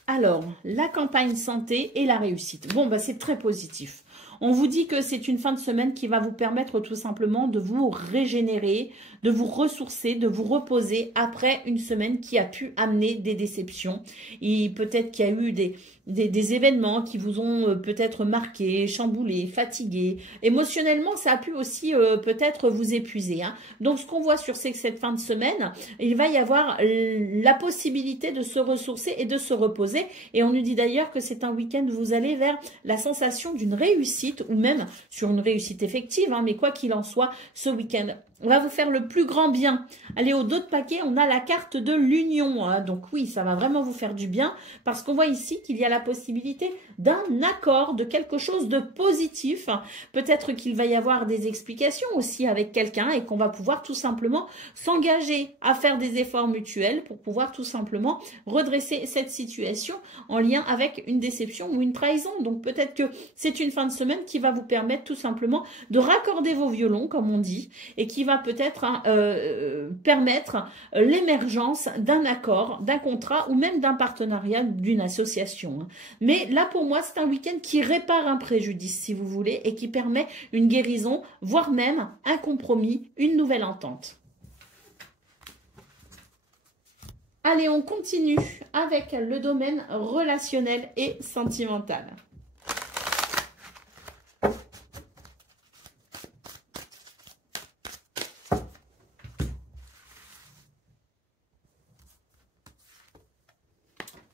Alors, la campagne santé et la réussite. Bon, bah, c'est très positif. On vous dit que c'est une fin de semaine qui va vous permettre tout simplement de vous régénérer, de vous ressourcer, de vous reposer après une semaine qui a pu amener des déceptions. Et peut-être qu'il y a eu des événements qui vous ont peut-être marqué, chamboulé, fatigué. Émotionnellement, ça a pu aussi peut-être vous épuiser. Hein. Donc, ce qu'on voit sur cette fin de semaine, il va y avoir la possibilité de se ressourcer et de se reposer. Et on nous dit d'ailleurs que c'est un week-end où vous allez vers la sensation d'une réussite ou même sur une réussite effective. Hein, mais quoi qu'il en soit, ce week-end va vous faire le plus grand bien. Allez, au dos de paquet, on a la carte de l'union. Hein. Donc oui, ça va vraiment vous faire du bien parce qu'on voit ici qu'il y a la possibilité d'un accord, de quelque chose de positif. Peut-être qu'il va y avoir des explications aussi avec quelqu'un et qu'on va pouvoir tout simplement s'engager à faire des efforts mutuels pour pouvoir tout simplement redresser cette situation en lien avec une déception ou une trahison. Donc peut-être que c'est une fin de semaine qui va vous permettre tout simplement de raccorder vos violons, comme on dit, et qui va peut-être permettre l'émergence d'un accord, d'un contrat ou même d'un partenariat, d'une association. Mais là, pour moi, c'est un week-end qui répare un préjudice, si vous voulez, et qui permet une guérison, voire même un compromis, une nouvelle entente. Allez, on continue avec le domaine relationnel et sentimental.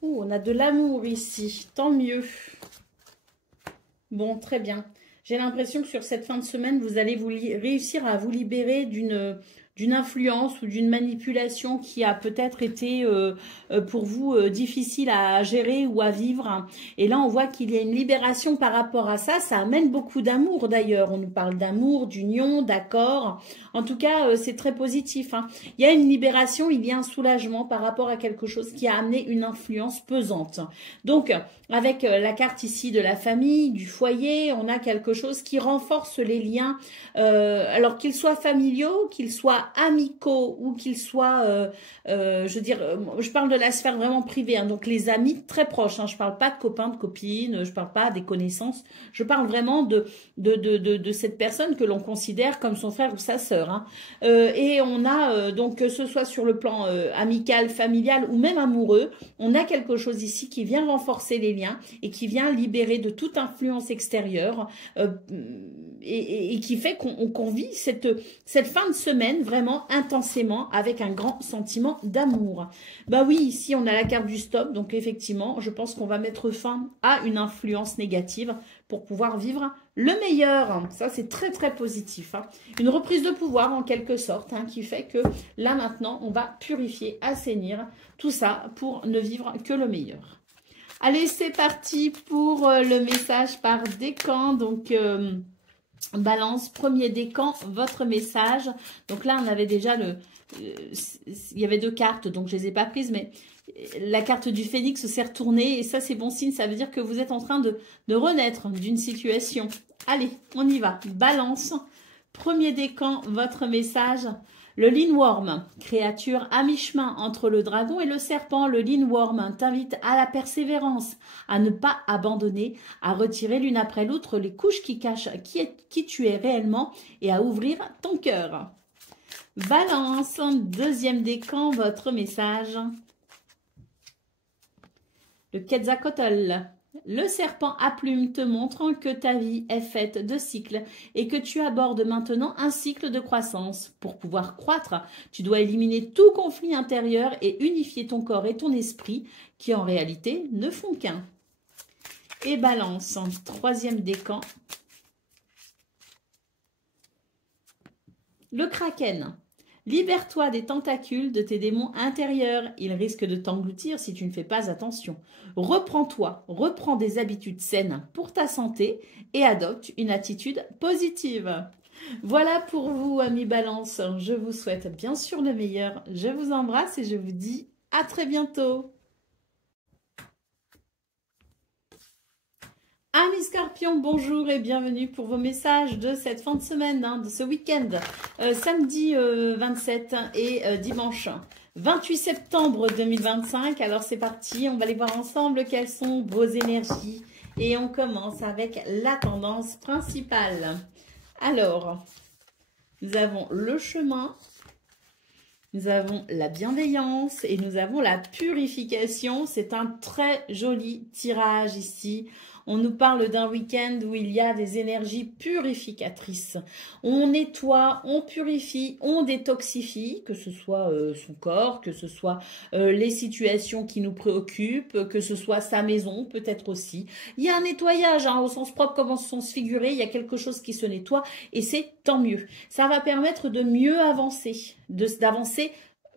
On a de l'amour ici, tant mieux. Bon, très bien. J'ai l'impression que sur cette fin de semaine, vous allez réussir à vous libérer d'une influence ou d'une manipulation qui a peut-être été pour vous difficile à gérer ou à vivre. Et là, on voit qu'il y a une libération par rapport à ça. Ça amène beaucoup d'amour d'ailleurs. On nous parle d'amour, d'union, d'accord. En tout cas, c'est très positif. Hein. Il y a une libération, il y a un soulagement par rapport à quelque chose qui a amené une influence pesante. Donc, avec la carte ici de la famille, du foyer, on a quelque chose qui renforce les liens, alors qu'ils soient familiaux, qu'ils soient amicaux ou qu'ils soient, je veux dire, je parle de la sphère vraiment privée, hein, donc les amis très proches, hein, je parle pas de copains, de copines, je parle pas des connaissances, je parle vraiment de cette personne que l'on considère comme son frère ou sa sœur. Hein. Et on a, donc que ce soit sur le plan amical, familial ou même amoureux, on a quelque chose ici qui vient renforcer les liens et qui vient libérer de toute influence extérieure et qui fait qu'on vit cette fin de semaine vraiment intensément avec un grand sentiment d'amour. Bah oui, ici on a la carte du stop, donc effectivement, je pense qu'on va mettre fin à une influence négative pour pouvoir vivre le meilleur. Ça, c'est très, très positif. Hein. Une reprise de pouvoir en quelque sorte, hein, qui fait que là maintenant, on va purifier, assainir tout ça pour ne vivre que le meilleur. Allez, c'est parti pour le message par décan. Donc, Balance, premier décan, votre message. Donc là, on avait déjà il y avait 2 cartes, donc je les ai pas prises, mais la carte du phénix s'est retournée. Et ça, c'est bon signe. Ça veut dire que vous êtes en train de renaître d'une situation. Allez, on y va. Balance, premier décan, votre message. Le Lindworm, créature à mi-chemin entre le dragon et le serpent, le Lindworm t'invite à la persévérance, à ne pas abandonner, à retirer l'une après l'autre les couches qui cachent qui tu es réellement et à ouvrir ton cœur. Balance, deuxième décan, votre message. Le Quetzalcoatl. Le serpent à plumes te montrant que ta vie est faite de cycles et que tu abordes maintenant un cycle de croissance. Pour pouvoir croître, tu dois éliminer tout conflit intérieur et unifier ton corps et ton esprit qui en réalité ne font qu'un. Et Balance, troisième décan. Le Kraken. Libère-toi des tentacules de tes démons intérieurs. Ils risquent de t'engloutir si tu ne fais pas attention. Reprends-toi, reprends des habitudes saines pour ta santé et adopte une attitude positive. Voilà pour vous, amis Balance. Je vous souhaite bien sûr le meilleur. Je vous embrasse et je vous dis à très bientôt. Amis Scorpions, bonjour et bienvenue pour vos messages de cette fin de semaine, de ce week-end, samedi 27 et dimanche 28 septembre 2025. Alors c'est parti, on va aller voir ensemble quelles sont vos énergies et on commence avec la tendance principale. Alors, nous avons le chemin, nous avons la bienveillance et nous avons la purification. C'est un très joli tirage ici. On nous parle d'un week-end où il y a des énergies purificatrices. On nettoie, on purifie, on détoxifie, que ce soit son corps, que ce soit les situations qui nous préoccupent, que ce soit sa maison peut-être aussi. Il y a un nettoyage au sens propre comme au sens figuré, il y a quelque chose qui se nettoie et c'est tant mieux. Ça va permettre de mieux avancer, d'avancer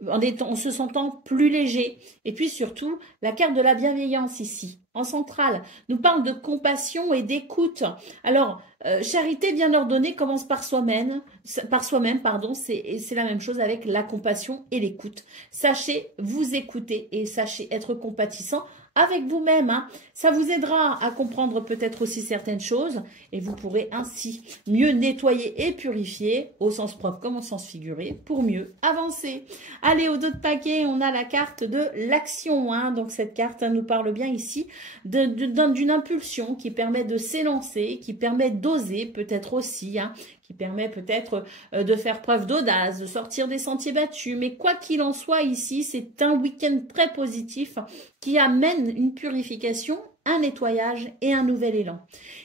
en se sentant plus léger. Et puis surtout, la carte de la bienveillance ici, en centrale, nous parle de compassion et d'écoute. Alors, charité bien ordonnée commence par soi-même, c'est la même chose avec la compassion et l'écoute. Sachez vous écouter et sachez être compatissant avec vous-même. Ça vous aidera à comprendre peut-être aussi certaines choses et vous pourrez ainsi mieux nettoyer et purifier au sens propre comme au sens figuré pour mieux avancer. Allez, au dos de paquet, on a la carte de l'action. Donc cette carte nous parle bien ici d'une impulsion qui permet de s'élancer, qui permet d'oser peut-être aussi, qui permet peut-être de faire preuve d'audace, de sortir des sentiers battus. Mais quoi qu'il en soit ici, c'est un week-end très positif qui amène une purification, un nettoyage et un nouvel élan.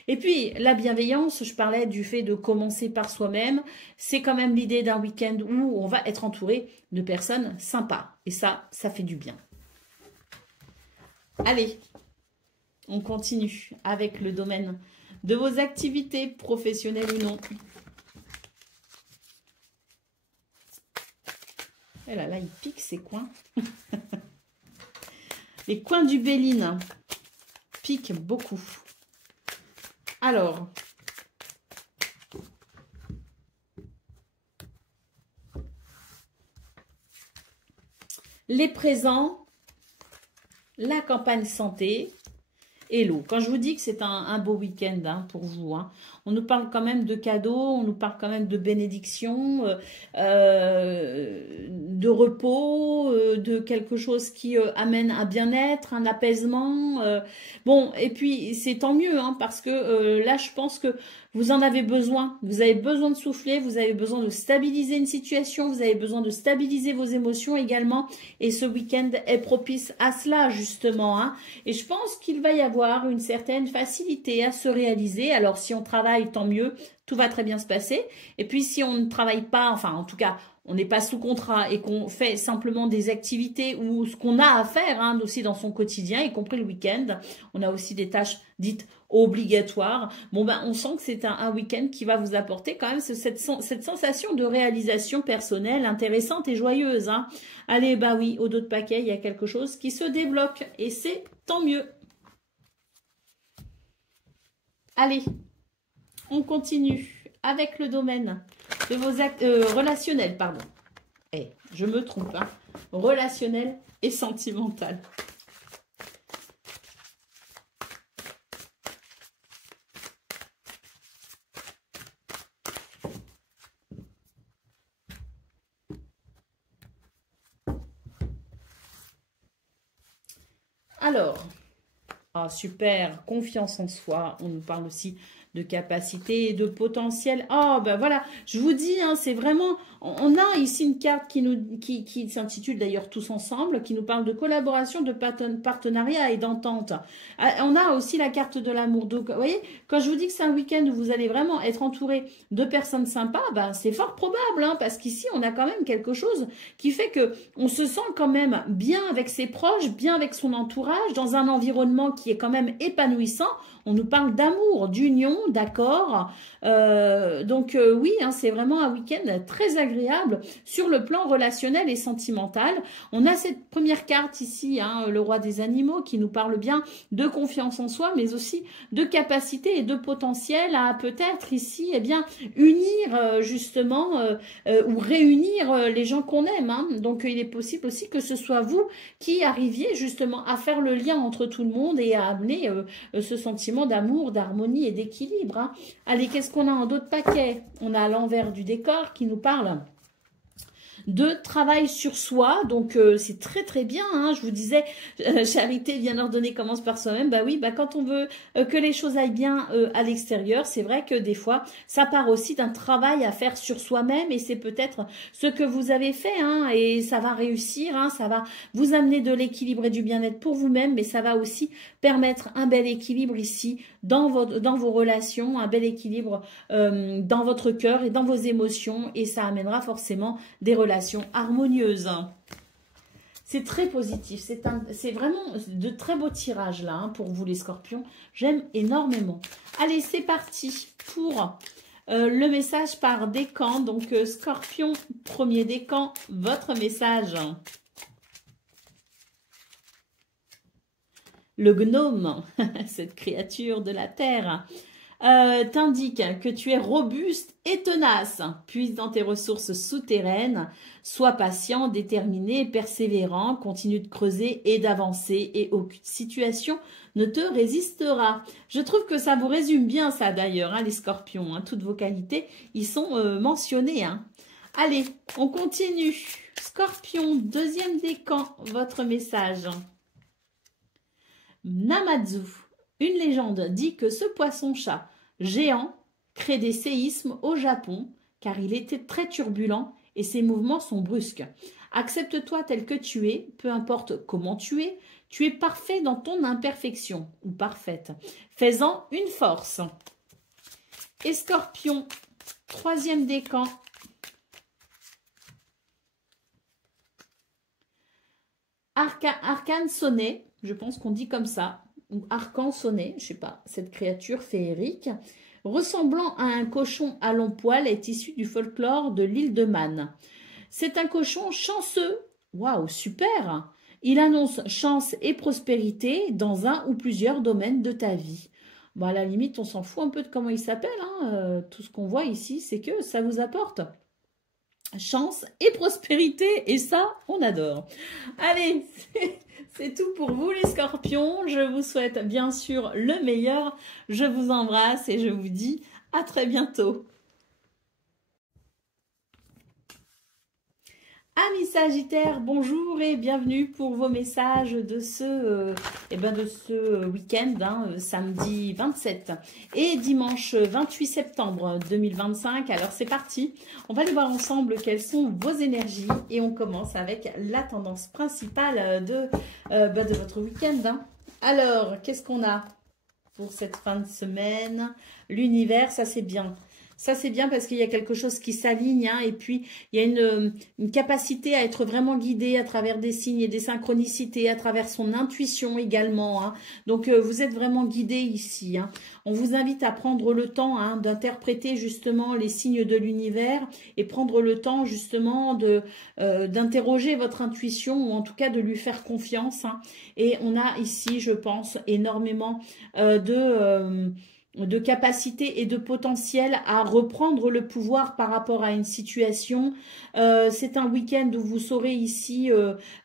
Et puis, la bienveillance, je parlais du fait de commencer par soi-même. C'est quand même l'idée d'un week-end où on va être entouré de personnes sympas. Et ça fait du bien. Allez, on continue avec le domaine de vos activités professionnelles ou non. Et là, il pique ses coins. Les coins du Béline piquent beaucoup. Alors, les présents, la campagne santé et l'eau. Quand je vous dis que c'est un beau week-end pour vous, on nous parle quand même de cadeaux, on nous parle quand même de bénédictions, de repos, de quelque chose qui amène un bien-être, un apaisement. Bon, et puis c'est tant mieux, parce que là, je pense que vous en avez besoin. Vous avez besoin de souffler, vous avez besoin de stabiliser une situation, vous avez besoin de stabiliser vos émotions également. Et ce week-end est propice à cela, justement. Et je pense qu'il va y avoir une certaine facilité à se réaliser. Alors, si on travaille, tant mieux, tout va très bien se passer. Et puis, si on ne travaille pas, enfin, en tout cas, on n'est pas sous contrat et qu'on fait simplement des activités ou ce qu'on a à faire aussi dans son quotidien, y compris le week-end, on a aussi des tâches dites obligatoires. Bon, on sent que c'est un week-end qui va vous apporter quand même cette sensation de réalisation personnelle intéressante et joyeuse. Allez, oui, au dos de paquet, il y a quelque chose qui se débloque et c'est tant mieux. Allez, on continue avec le domaine de vos actes relationnels, pardon. Je me trompe, hein. Relationnel et sentimental. Alors, super, confiance en soi. On nous parle aussi de capacité et de potentiel. Ben voilà, je vous dis, hein, c'est vraiment... On a ici une carte qui s'intitule d'ailleurs Tous ensemble, qui nous parle de collaboration, de partenariat et d'entente. On a aussi la carte de l'amour. Donc, vous voyez, quand je vous dis que c'est un week-end où vous allez vraiment être entouré de personnes sympas, ben, c'est fort probable, hein, parce qu'ici, on a quand même quelque chose qui fait que on se sent quand même bien avec ses proches, bien avec son entourage, dans un environnement qui est quand même épanouissant. On nous parle d'amour, d'union, d'accord. Oui, hein, c'est vraiment un week-end très agréable sur le plan relationnel et sentimental. On a cette première carte ici, hein, le roi des animaux, qui nous parle bien de confiance en soi, mais aussi de capacité et de potentiel à peut-être ici, eh bien, unir justement ou réunir les gens qu'on aime. Hein. Donc, il est possible aussi que ce soit vous qui arriviez justement à faire le lien entre tout le monde et à amener ce sentiment d'amour, d'harmonie et d'équilibre. Hein. Allez, qu'est-ce qu'on a en d'autres paquets? On a l'envers du décor qui nous parle de travail sur soi, donc c'est très très bien, hein. Je vous disais, charité bien ordonnée commence par soi-même, bah oui, bah quand on veut que les choses aillent bien à l'extérieur, c'est vrai que des fois, ça part aussi d'un travail à faire sur soi-même, et c'est peut-être ce que vous avez fait, hein, et ça va réussir, hein, ça va vous amener de l'équilibre et du bien-être pour vous-même, mais ça va aussi permettre un bel équilibre ici dans vos relations, un bel équilibre dans votre cœur et dans vos émotions, et ça amènera forcément des relations harmonieuses. C'est très positif, c'est vraiment de très beaux tirages là, hein, pour vous les scorpions, j'aime énormément. Allez, c'est parti pour le message par décan, donc scorpion, premier décan, votre message. Le gnome, cette créature de la terre, t'indique que tu es robuste et tenace. Puise dans tes ressources souterraines. Sois patient, déterminé, persévérant. Continue de creuser et d'avancer et aucune situation ne te résistera. Je trouve que ça vous résume bien ça d'ailleurs, hein, les scorpions. Hein, toutes vos qualités y sont mentionnées. Hein. Allez, on continue. Scorpion, deuxième décan, votre message. Namazu. Une légende dit que ce poisson-chat géant crée des séismes au Japon car il était très turbulent et ses mouvements sont brusques. Accepte-toi tel que tu es, peu importe comment tu es parfait dans ton imperfection ou parfaite. Fais-en une force. Et Scorpion, troisième décan. Arcane sonné, je pense qu'on dit comme ça. Ou arcan sonné, je sais pas, cette créature féerique, ressemblant à un cochon à long poil, est issu du folklore de l'île de Man. C'est un cochon chanceux. Waouh, super! Il annonce chance et prospérité dans un ou plusieurs domaines de ta vie. Bon, à la limite, on s'en fout un peu de comment il s'appelle. Hein. Tout ce qu'on voit ici, c'est que ça vous apporte chance et prospérité. Et ça, on adore. Allez, c'est tout pour vous les scorpions. Je vous souhaite bien sûr le meilleur. Je vous embrasse et je vous dis à très bientôt. Amis Sagittaires, bonjour et bienvenue pour vos messages de ce week-end, hein, samedi 27 et dimanche 28 septembre 2025. Alors c'est parti, on va aller voir ensemble quelles sont vos énergies et on commence avec la tendance principale de votre week-end. Hein. Alors, qu'est-ce qu'on a pour cette fin de semaine? L'univers, ça c'est bien. Ça, c'est bien parce qu'il y a quelque chose qui s'aligne, hein, et puis il y a une capacité à être vraiment guidé à travers des signes et des synchronicités, à travers son intuition également. Hein. Donc, vous êtes vraiment guidé ici. Hein. On vous invite à prendre le temps, hein, d'interpréter justement les signes de l'univers et prendre le temps justement d'interroger votre intuition ou en tout cas de lui faire confiance. Hein. Et on a ici, je pense, énormément de capacité et de potentiel à reprendre le pouvoir par rapport à une situation. C'est un week-end où vous saurez ici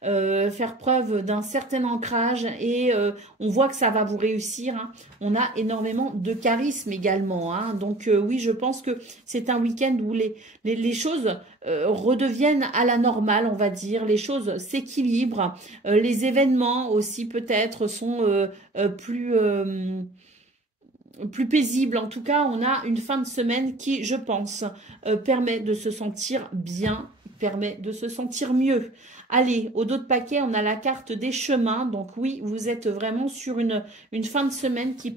faire preuve d'un certain ancrage et on voit que ça va vous réussir. Hein. On a énormément de charisme également. Hein. Donc oui, je pense que c'est un week-end où les choses redeviennent à la normale, on va dire. Les choses s'équilibrent. Les événements aussi peut-être sont plus paisible. En tout cas, on a une fin de semaine qui, je pense, permet de se sentir bien, permet de se sentir mieux. Allez, au dos de paquet, on a la carte des chemins. Donc oui, vous êtes vraiment sur une fin de semaine qui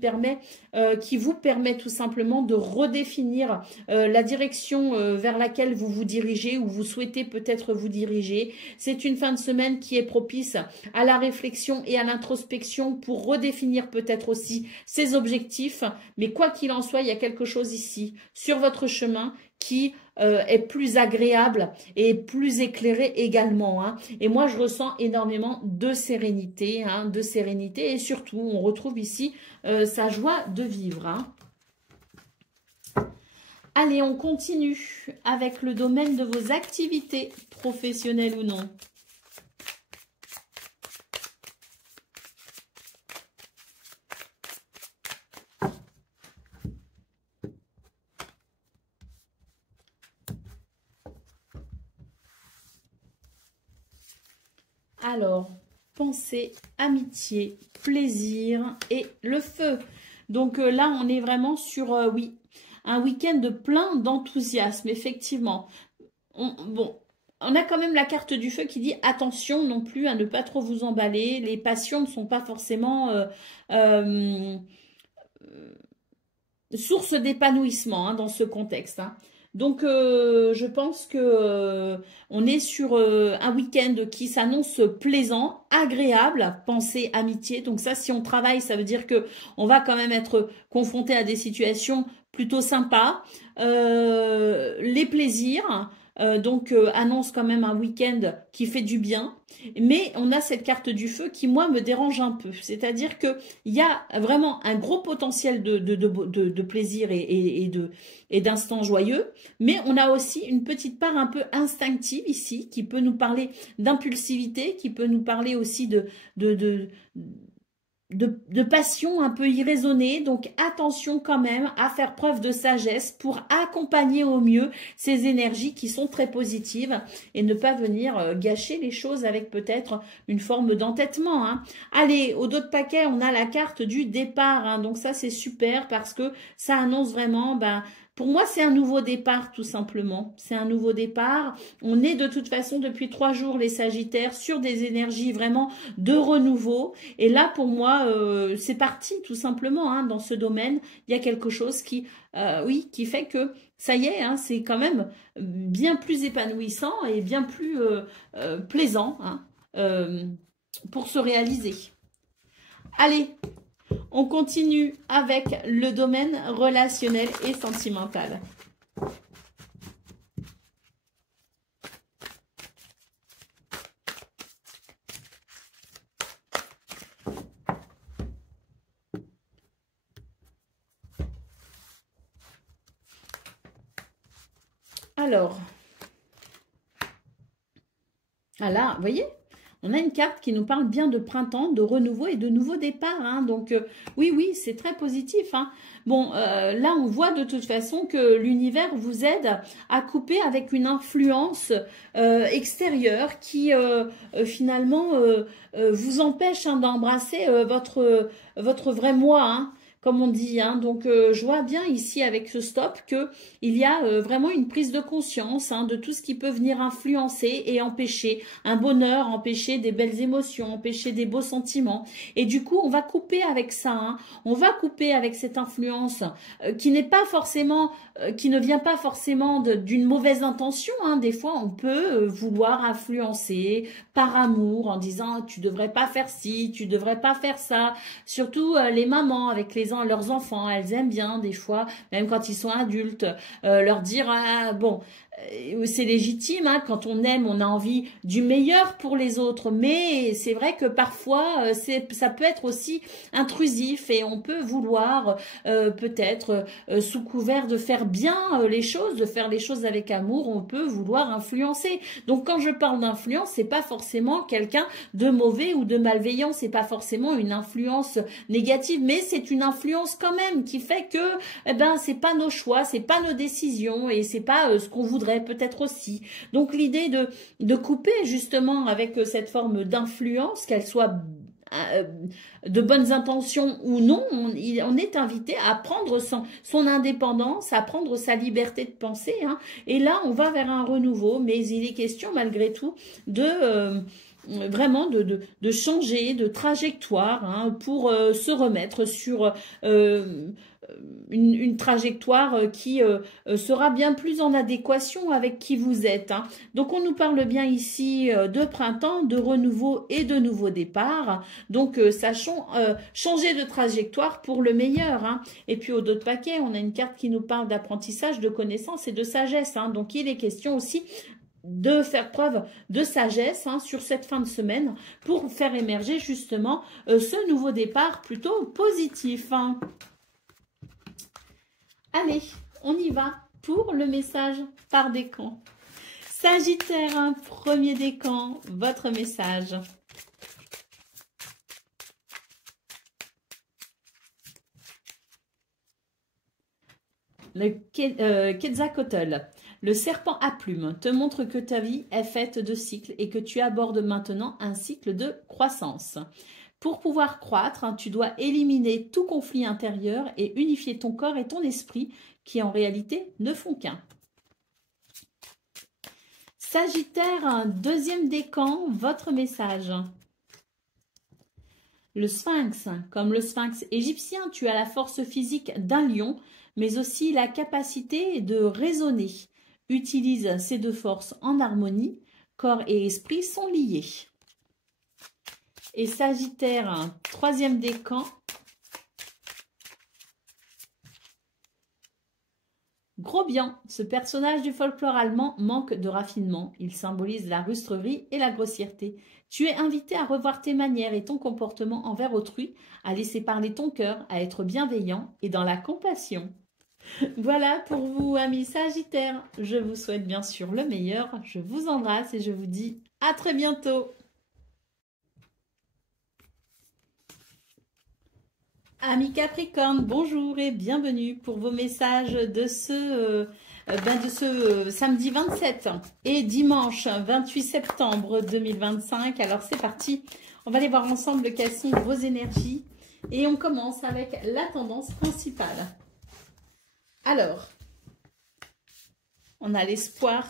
vous permet tout simplement de redéfinir la direction vers laquelle vous vous dirigez ou vous souhaitez peut-être vous diriger. C'est une fin de semaine qui est propice à la réflexion et à l'introspection pour redéfinir peut-être aussi ses objectifs. Mais quoi qu'il en soit, il y a quelque chose ici sur votre chemin qui est plus agréable et plus éclairé également. Hein. Et moi, je ressens énormément de sérénité, et surtout, on retrouve ici sa joie de vivre. Hein. Allez, on continue avec le domaine de vos activités, professionnelles ou non. Alors, pensée, amitié, plaisir et le feu. Donc là, on est vraiment sur, oui, un week-end plein d'enthousiasme, effectivement. On a quand même la carte du feu qui dit attention non plus à ne pas trop vous emballer. Les passions ne sont pas forcément source d'épanouissement hein, dans ce contexte. Hein. Donc, je pense que on est sur un week-end qui s'annonce plaisant, agréable, pensée, amitié. Donc ça, si on travaille, ça veut dire que on va quand même être confronté à des situations plutôt sympas. Les plaisirs, annonce quand même un week-end qui fait du bien. Mais on a cette carte du feu qui, moi, me dérange un peu. C'est-à-dire qu'il y a vraiment un gros potentiel de plaisir et d'instants joyeux. Mais on a aussi une petite part un peu instinctive ici qui peut nous parler d'impulsivité, qui peut nous parler aussi de passion un peu irraisonnée. Donc attention quand même à faire preuve de sagesse pour accompagner au mieux ces énergies qui sont très positives et ne pas venir gâcher les choses avec peut-être une forme d'entêtement. Hein. Allez, au dos de paquet, on a la carte du départ. Hein. Donc ça, c'est super parce que ça annonce vraiment... pour moi, c'est un nouveau départ, tout simplement. C'est un nouveau départ. On est de toute façon depuis 3 jours, les Sagittaires, sur des énergies vraiment de renouveau. Et là, pour moi, c'est parti, tout simplement, hein, dans ce domaine. Il y a quelque chose qui fait que, ça y est, hein, c'est quand même bien plus épanouissant et bien plus plaisant hein, pour se réaliser. Allez, on continue avec le domaine relationnel et sentimental. Alors, là, vous voyez ? On a une carte qui nous parle bien de printemps, de renouveau et de nouveau départ. Hein. Donc, oui, c'est très positif. Hein. Bon, là, on voit de toute façon que l'univers vous aide à couper avec une influence extérieure qui, finalement, vous empêche hein, d'embrasser votre vrai moi, hein, comme on dit. Hein. Donc, je vois bien ici avec ce stop qu'il y a vraiment une prise de conscience hein, de tout ce qui peut venir influencer et empêcher un bonheur, empêcher des belles émotions, empêcher des beaux sentiments. Et du coup, on va couper avec ça. Hein. On va couper avec cette influence qui n'est pas forcément, qui ne vient pas forcément d'une mauvaise intention. Hein. Des fois, on peut vouloir influencer par amour en disant tu devrais pas faire ci, tu devrais pas faire ça. Surtout les mamans avec leurs enfants, elles aiment bien des fois, même quand ils sont adultes, leur dire bon, c'est légitime, hein, quand on aime, on a envie du meilleur pour les autres, mais c'est vrai que parfois, ça peut être aussi intrusif et on peut vouloir peut-être, sous couvert de faire bien les choses, de faire les choses avec amour, on peut vouloir influencer. Donc quand je parle d'influence, c'est pas forcément quelqu'un de mauvais ou de malveillant, c'est pas forcément une influence négative, mais c'est une influence quand même qui fait que, eh ben, c'est pas nos choix, c'est pas nos décisions et c'est pas ce qu'on voudrait peut-être aussi. Donc l'idée de couper justement avec cette forme d'influence, qu'elle soit de bonnes intentions ou non, on est invité à prendre son indépendance, à prendre sa liberté de penser, hein. Et là, on va vers un renouveau, mais il est question malgré tout de vraiment de changer de trajectoire, hein, pour se remettre sur une trajectoire qui sera bien plus en adéquation avec qui vous êtes, hein. Donc on nous parle bien ici de printemps, de renouveau et de nouveau départ. Donc sachons changer de trajectoire pour le meilleur, hein. Et puis au dos de paquet, on a une carte qui nous parle d'apprentissage, de connaissance et de sagesse, hein. Donc il est question aussi de faire preuve de sagesse, hein, sur cette fin de semaine pour faire émerger justement ce nouveau départ plutôt positif, hein. Allez, on y va pour le message par décan. Sagittaire, hein, premier décan, votre message. Le Quetzalcoatl, le serpent à plumes, te montre que ta vie est faite de cycles et que tu abordes maintenant un cycle de croissance. Pour pouvoir croître, hein, tu dois éliminer tout conflit intérieur et unifier ton corps et ton esprit qui en réalité ne font qu'un. Sagittaire, un deuxième décan, votre message. Le sphinx, comme le sphinx égyptien, tu as la force physique d'un lion, mais aussi la capacité de raisonner. Utilise ces deux forces en harmonie, corps et esprit sont liés. Et Sagittaire, un troisième décan. Gros bien, ce personnage du folklore allemand manque de raffinement. Il symbolise la rustrerie et la grossièreté. Tu es invité à revoir tes manières et ton comportement envers autrui, à laisser parler ton cœur, à être bienveillant et dans la compassion. Voilà pour vous, amis Sagittaires. Je vous souhaite bien sûr le meilleur. Je vous embrasse et je vous dis à très bientôt. Amis Capricorne, bonjour et bienvenue pour vos messages de ce samedi 27 et dimanche 28 septembre 2025. Alors c'est parti, on va aller voir ensemble quelles sont vos énergies et on commence avec la tendance principale. Alors, on a l'espoir,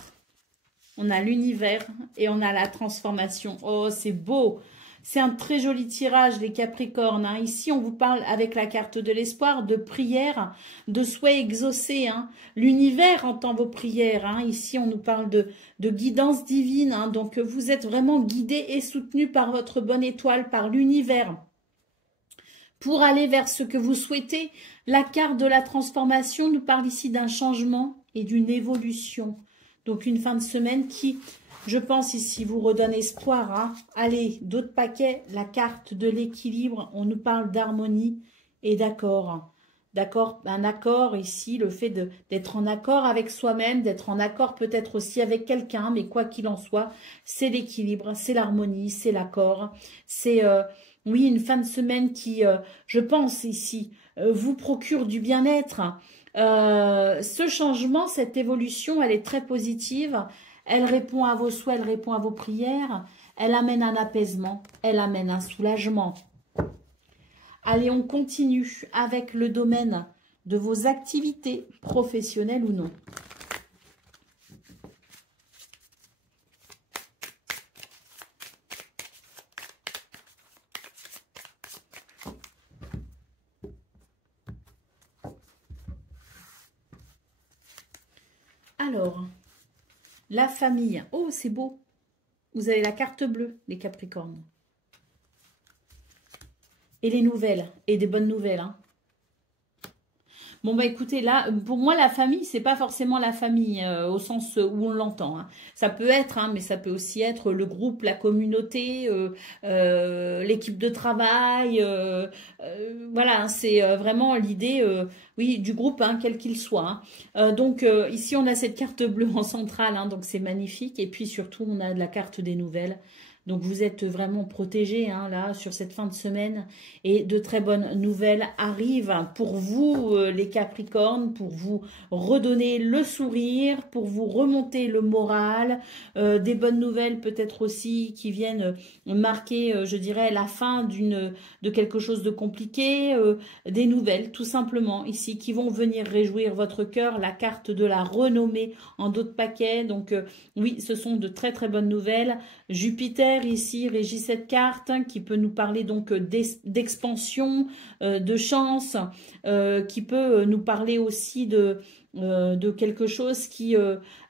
on a l'univers et on a la transformation. Oh, c'est beau! C'est un très joli tirage, les Capricornes, hein. Ici, on vous parle avec la carte de l'espoir, de prière, de souhait exaucé, hein. L'univers entend vos prières, hein. Ici, on nous parle de guidance divine, hein. Donc, vous êtes vraiment guidé et soutenu par votre bonne étoile, par l'univers, pour aller vers ce que vous souhaitez. La carte de la transformation nous parle ici d'un changement et d'une évolution. Donc, une fin de semaine qui... Je pense ici vous redonne espoir, hein. Allez, d'autres paquets, la carte de l'équilibre, on nous parle d'harmonie et d'accord. D'accord, un accord ici, le fait d'être en accord avec soi-même, d'être en accord peut-être aussi avec quelqu'un, mais quoi qu'il en soit, c'est l'équilibre, c'est l'harmonie, c'est l'accord. C'est, oui, une fin de semaine qui, je pense ici, vous procure du bien-être. Ce changement, cette évolution, elle est très positive. Elle répond à vos souhaits, elle répond à vos prières, elle amène un apaisement, elle amène un soulagement. Allez, on continue avec le domaine de vos activités professionnelles ou non. Alors... La famille. Oh, c'est beau. Vous avez la carte bleue, les Capricornes. Et les nouvelles. Et des bonnes nouvelles, hein. Bon, bah écoutez, là, pour moi, la famille, c'est pas forcément la famille au sens où on l'entend, hein. Ça peut être, hein, mais ça peut aussi être le groupe, la communauté, l'équipe de travail. Voilà, hein, c'est vraiment l'idée, oui, du groupe, hein, quel qu'il soit, hein. Donc, ici, on a cette carte bleue en centrale, hein, donc c'est magnifique. Et puis, surtout, on a de la carte des nouvelles. Donc vous êtes vraiment protégés hein, là sur cette fin de semaine et de très bonnes nouvelles arrivent pour vous les Capricornes, pour vous redonner le sourire, pour vous remonter le moral, des bonnes nouvelles peut-être aussi qui viennent marquer je dirais la fin de quelque chose de compliqué, des nouvelles tout simplement ici qui vont venir réjouir votre cœur, la carte de la renommée en d'autres paquets. Donc oui, ce sont de très très bonnes nouvelles. Jupiter ici régit cette carte hein, qui peut nous parler donc d'expansion, de chance, qui peut nous parler aussi de quelque chose qui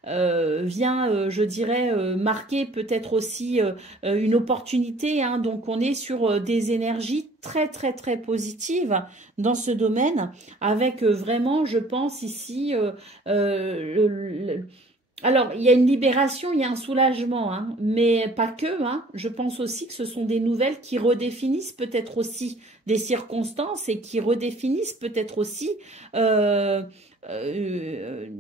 vient, je dirais, marquer peut-être aussi une opportunité. Hein. Donc on est sur des énergies très très très positives dans ce domaine, avec vraiment, je pense ici, alors, il y a une libération, il y a un soulagement, hein, mais pas que. Hein. Je pense aussi que ce sont des nouvelles qui redéfinissent peut-être aussi des circonstances et qui redéfinissent peut-être aussi euh, euh,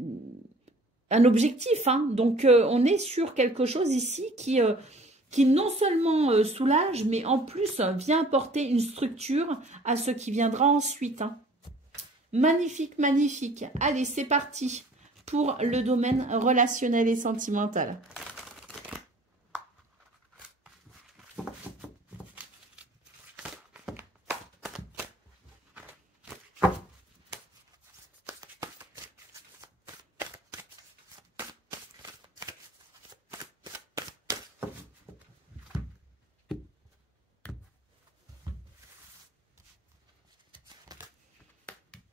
un objectif. Hein. Donc, on est sur quelque chose ici qui non seulement soulage, mais en plus vient apporter une structure à ce qui viendra ensuite. Hein. Magnifique, magnifique. Allez, c'est parti pour le domaine relationnel et sentimental.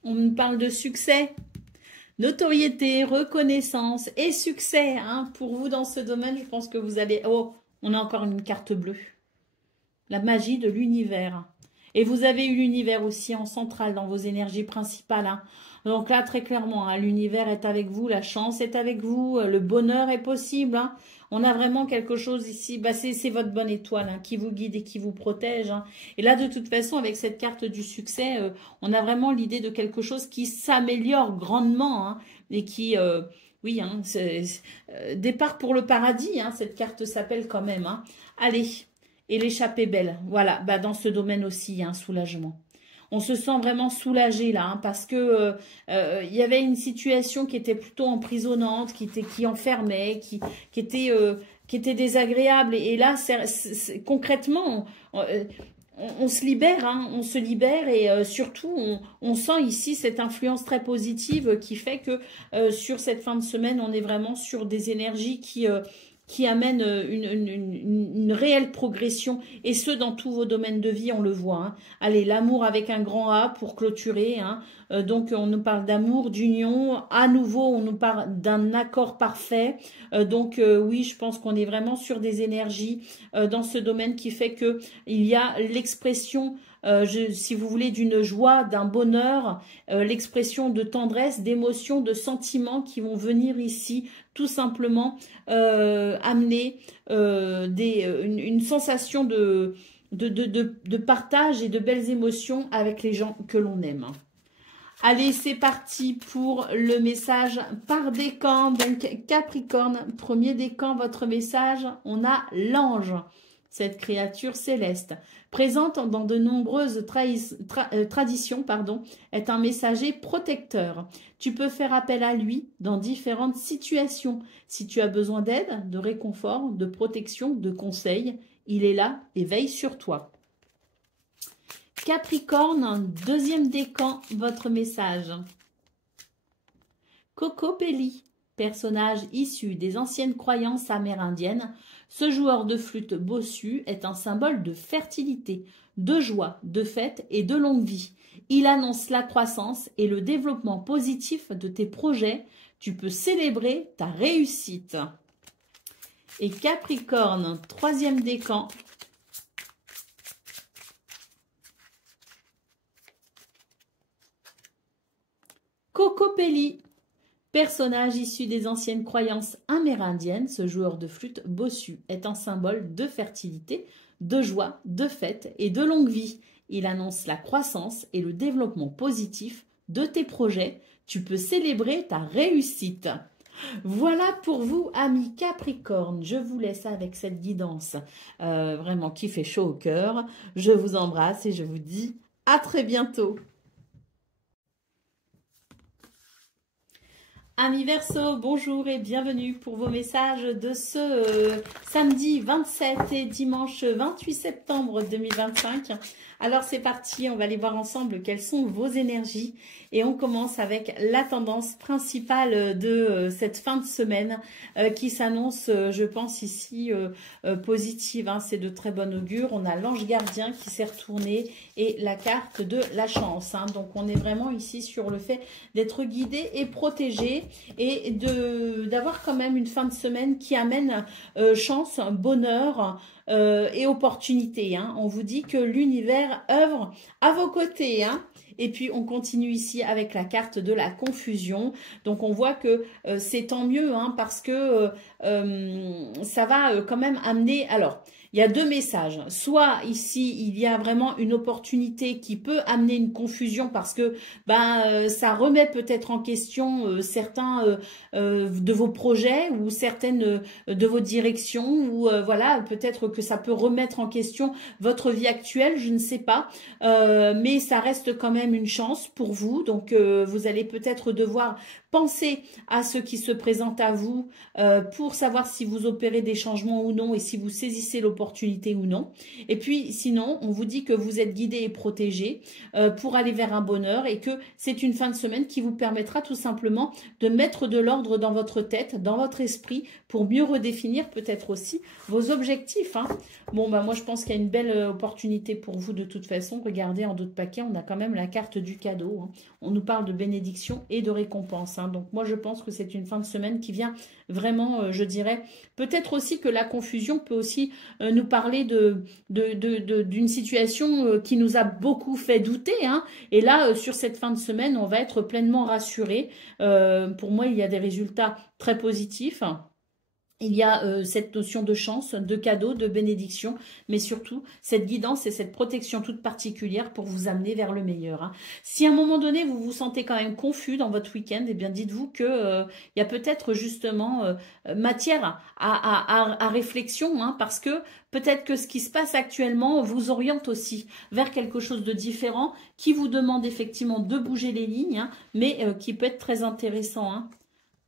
On me parle de succès. Notoriété, reconnaissance et succès hein, pour vous dans ce domaine. Je pense que vous allez... Oh, on a encore une carte bleue. La magie de l'univers. Et vous avez eu l'univers aussi en centrale dans vos énergies principales. Hein. Donc là, très clairement, hein, l'univers est avec vous, la chance est avec vous, le bonheur est possible. Hein. On a vraiment quelque chose ici, bah c'est votre bonne étoile hein, qui vous guide et qui vous protège. Hein. Et là, de toute façon, avec cette carte du succès, on a vraiment l'idée de quelque chose qui s'améliore grandement hein, et qui... oui, hein, départ pour le paradis, hein, cette carte s'appelle quand même. Hein. Allez, et l'échappée belle. Voilà, bah, dans ce domaine aussi, il y a un soulagement. On se sent vraiment soulagé là, hein, parce que il y avait une situation qui était plutôt emprisonnante, qui enfermait, qui était désagréable. Et là, concrètement, on se libère, hein, on se libère et surtout, on sent ici cette influence très positive qui fait que sur cette fin de semaine, on est vraiment sur des énergies qui amène une réelle progression, et ce, dans tous vos domaines de vie, on le voit. Hein. Allez, l'amour avec un grand A pour clôturer. Hein. Donc, on nous parle d'amour, d'union. À nouveau, on nous parle d'un accord parfait. Donc, oui, je pense qu'on est vraiment sur des énergies dans ce domaine qui fait que il y a l'expression... si vous voulez, d'une joie, d'un bonheur, l'expression de tendresse, d'émotion, de sentiments qui vont venir ici tout simplement amener une sensation de partage et de belles émotions avec les gens que l'on aime. Allez, c'est parti pour le message par décan. Donc, Capricorne, premier décan, votre message, on a l'ange. Cette créature céleste, présente dans de nombreuses traditions, est un messager protecteur. Tu peux faire appel à lui dans différentes situations. Si tu as besoin d'aide, de réconfort, de protection, de conseils, il est là et veille sur toi. Capricorne, deuxième décan, votre message. Cocopelli, personnage issu des anciennes croyances amérindiennes. Ce joueur de flûte bossu est un symbole de fertilité, de joie, de fête et de longue vie. Il annonce la croissance et le développement positif de tes projets. Tu peux célébrer ta réussite. Et Capricorne, troisième décan. Kokopelli. Personnage issu des anciennes croyances amérindiennes, ce joueur de flûte bossu est un symbole de fertilité, de joie, de fête et de longue vie. Il annonce la croissance et le développement positif de tes projets. Tu peux célébrer ta réussite. Voilà pour vous, amis Capricorne. Je vous laisse avec cette guidance vraiment qui fait chaud au cœur. Je vous embrasse et je vous dis à très bientôt. Amis Verseau, bonjour et bienvenue pour vos messages de ce samedi 27 et dimanche 28 septembre 2025. Alors c'est parti, on va aller voir ensemble quelles sont vos énergies et on commence avec la tendance principale de cette fin de semaine qui s'annonce, je pense ici, positive. Hein, c'est de très bon augure. On a l'ange gardien qui s'est retourné et la carte de la chance. Hein. Donc on est vraiment ici sur le fait d'être guidé et protégé et d'avoir quand même une fin de semaine qui amène chance, bonheur, et opportunité. Hein. On vous dit que l'univers œuvre à vos côtés. Hein. Et puis, on continue ici avec la carte de la confusion. Donc, on voit que c'est tant mieux hein, parce que ça va quand même amener... Alors, il y a deux messages. Soit ici, il y a vraiment une opportunité qui peut amener une confusion parce que ça remet peut-être en question certains de vos projets ou certaines de vos directions ou voilà, peut-être que ça peut remettre en question votre vie actuelle, je ne sais pas. Mais ça reste quand même une chance pour vous. Donc, vous allez peut-être devoir penser à ce qui se présente à vous pour savoir si vous opérez des changements ou non et si vous saisissez l'opportunité ou non. Et puis sinon, on vous dit que vous êtes guidé et protégé pour aller vers un bonheur et que c'est une fin de semaine qui vous permettra tout simplement de mettre de l'ordre dans votre tête, dans votre esprit pour mieux redéfinir peut-être aussi vos objectifs. Hein. Bon, moi je pense qu'il y a une belle opportunité pour vous de toute façon. Regardez en dos de paquet, on a quand même la carte du cadeau. Hein. On nous parle de bénédiction et de récompense. Hein. Donc moi je pense que c'est une fin de semaine qui vient vraiment, je dirais, peut-être aussi que la confusion peut aussi nous parler d'une situation qui nous a beaucoup fait douter. Hein. Et là, sur cette fin de semaine, on va être pleinement rassuré. Pour moi, il y a des résultats très positifs. Il y a cette notion de chance, de cadeau, de bénédiction, mais surtout cette guidance et cette protection toute particulière pour vous amener vers le meilleur. Hein. Si à un moment donné, vous vous sentez quand même confus dans votre week-end, eh bien dites-vous que il y a peut-être justement matière à réflexion, hein, parce que peut-être que ce qui se passe actuellement vous oriente aussi vers quelque chose de différent qui vous demande effectivement de bouger les lignes, hein, mais qui peut être très intéressant. Hein.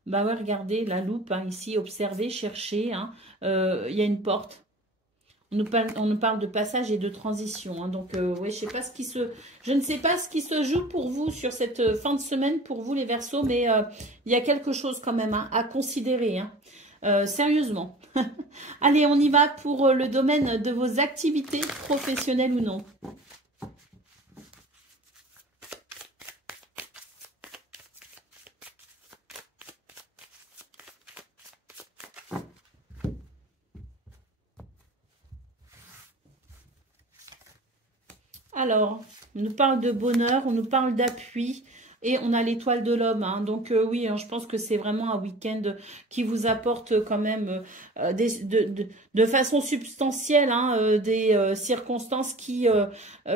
Bah ouais, regardez, la loupe, hein, ici, observez, cherchez, hein, y a une porte. On nous parle de passage et de transition. Hein, donc, ouais, je ne sais pas ce qui se joue pour vous sur cette fin de semaine, pour vous les Verseaux, mais il y a quelque chose quand même hein, à considérer. Hein, sérieusement. Allez, on y va pour le domaine de vos activités professionnelles ou non. Alors, on nous parle de bonheur, on nous parle d'appui et on a l'étoile de l'homme. Hein. Donc oui, hein, je pense que c'est vraiment un week-end qui vous apporte quand même de façon substantielle hein, des circonstances qui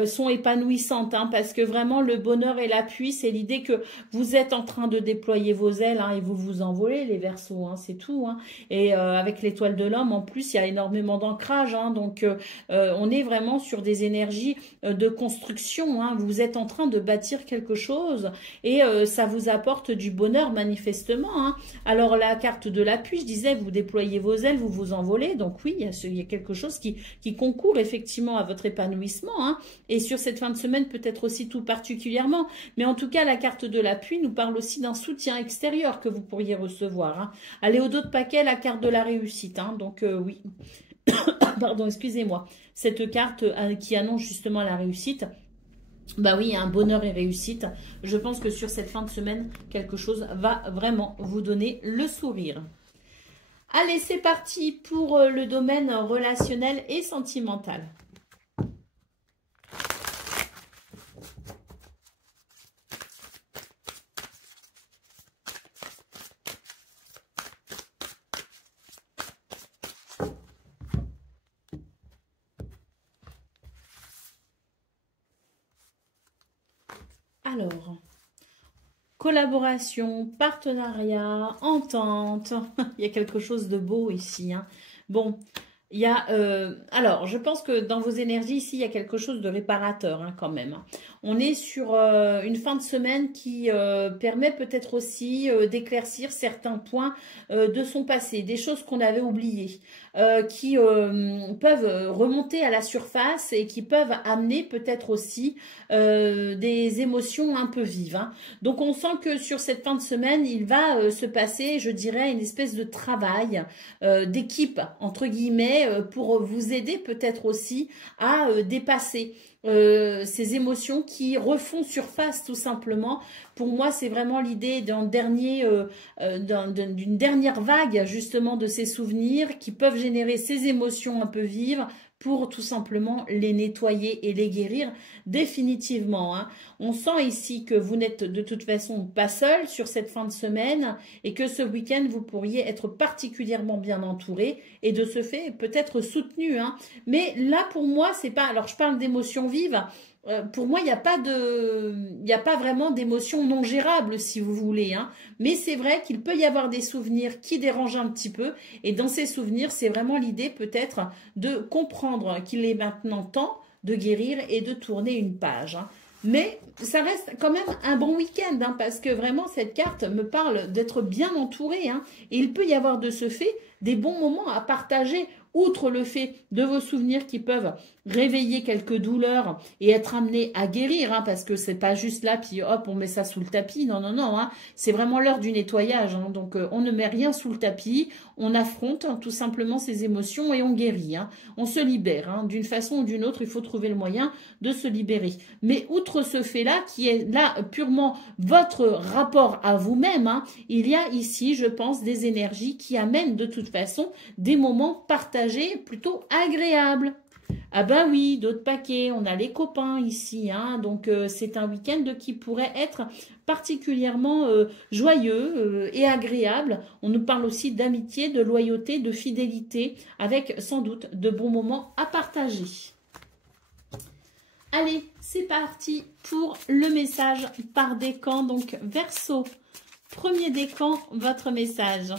sont épanouissantes. Hein, parce que vraiment, le bonheur et l'appui, c'est l'idée que vous êtes en train de déployer vos ailes hein, et vous vous envolez les Verseaux. Hein, c'est tout. Hein. Et avec l'étoile de l'homme, en plus, il y a énormément d'ancrage. Hein, donc, on est vraiment sur des énergies de construction. Hein, vous êtes en train de bâtir quelque chose et ça vous apporte du bonheur manifestement. Hein. Alors la carte de l'appui, je disais, vous déployez vos ailes, vous vous envolez. Donc oui, il y a quelque chose qui concourt effectivement à votre épanouissement. Hein. Et sur cette fin de semaine, peut-être aussi tout particulièrement. Mais en tout cas, la carte de l'appui nous parle aussi d'un soutien extérieur que vous pourriez recevoir. Hein. Allez, au dos de paquet, la carte de la réussite. Hein. Donc oui, pardon, excusez-moi. Cette carte qui annonce justement la réussite. Bah oui, un bonheur et réussite. Je pense que sur cette fin de semaine, quelque chose va vraiment vous donner le sourire. Allez, c'est parti pour le domaine relationnel et sentimental. Alors, collaboration, partenariat, entente. Il y a quelque chose de beau ici, hein. Bon, il y a... alors, je pense que dans vos énergies, ici, il y a quelque chose de réparateur, hein, quand même. On est sur une fin de semaine qui permet peut-être aussi d'éclaircir certains points de son passé, des choses qu'on avait oubliées, qui peuvent remonter à la surface et qui peuvent amener peut-être aussi des émotions un peu vives, hein. Donc, on sent que sur cette fin de semaine, il va se passer, je dirais, une espèce de travail d'équipe, entre guillemets, pour vous aider peut-être aussi à dépasser ces émotions qui refont surface tout simplement. Pour moi, c'est vraiment l'idée d'une dernière vague justement de ces souvenirs qui peuvent générer ces émotions un peu vives pour tout simplement les nettoyer et les guérir définitivement, hein. On sent ici que vous n'êtes de toute façon pas seul sur cette fin de semaine et que ce week-end, vous pourriez être particulièrement bien entouré et de ce fait peut-être soutenu, hein. Mais là, pour moi, c'est pas... Alors, je parle d'émotions vives. Pour moi, il n'y a pas vraiment d'émotions non gérables, si vous voulez, hein. Mais c'est vrai qu'il peut y avoir des souvenirs qui dérangent un petit peu. Et dans ces souvenirs, c'est vraiment l'idée peut-être de comprendre qu'il est maintenant temps de guérir et de tourner une page, hein. Mais ça reste quand même un bon week-end, hein, parce que vraiment cette carte me parle d'être bien entouré, hein, et il peut y avoir de ce fait des bons moments à partager, outre le fait de vos souvenirs qui peuvent réveiller quelques douleurs et être amenés à guérir, hein, parce que c'est pas juste là, puis hop, on met ça sous le tapis. Non, non, non, hein, c'est vraiment l'heure du nettoyage, hein, donc on ne met rien sous le tapis, on affronte tout simplement ses émotions et on guérit, hein, on se libère, hein, d'une façon ou d'une autre, il faut trouver le moyen de se libérer. Mais outre ce fait-là, qui est là purement votre rapport à vous-même, hein, il y a ici, je pense, des énergies qui amènent de toute façon des moments partagés plutôt agréables. Ah ben oui, d'autres paquets, on a les copains ici, hein, donc c'est un week-end qui pourrait être particulièrement joyeux et agréable. On nous parle aussi d'amitié, de loyauté, de fidélité, avec sans doute de bons moments à partager. Allez, c'est parti pour le message par décan, donc Verseau. Premier décan, votre message.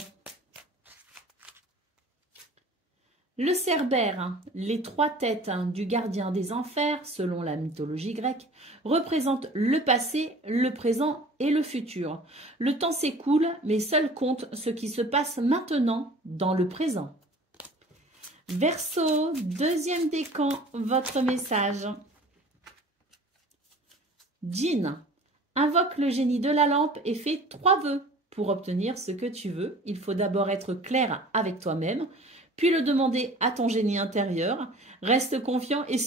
Le Cerbère, les trois têtes du gardien des enfers, selon la mythologie grecque, représentent le passé, le présent et le futur. Le temps s'écoule, mais seul compte ce qui se passe maintenant dans le présent. Verseau, deuxième décan, votre message. Djinn, invoque le génie de la lampe et fais 3 vœux. Pour obtenir ce que tu veux, il faut d'abord être clair avec toi-même, puis le demander à ton génie intérieur. Reste confiant et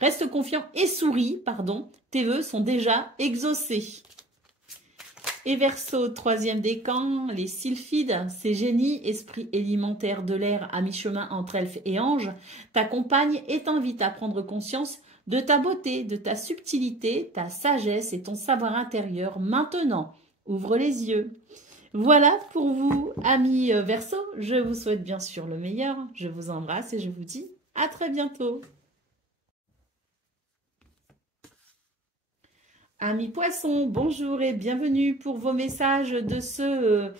reste confiant et souris, pardon, tes vœux sont déjà exaucés. Et Verseau, troisième décan, les sylphides, ces génies, esprits élémentaires de l'air à mi-chemin entre elfes et anges, t'accompagnent et t'invitent à prendre conscience de ta beauté, de ta subtilité, ta sagesse et ton savoir intérieur. Maintenant, ouvre les yeux. Voilà pour vous, amis Verseau. Je vous souhaite bien sûr le meilleur. Je vous embrasse et je vous dis à très bientôt. Amis Poissons, bonjour et bienvenue pour vos messages de ce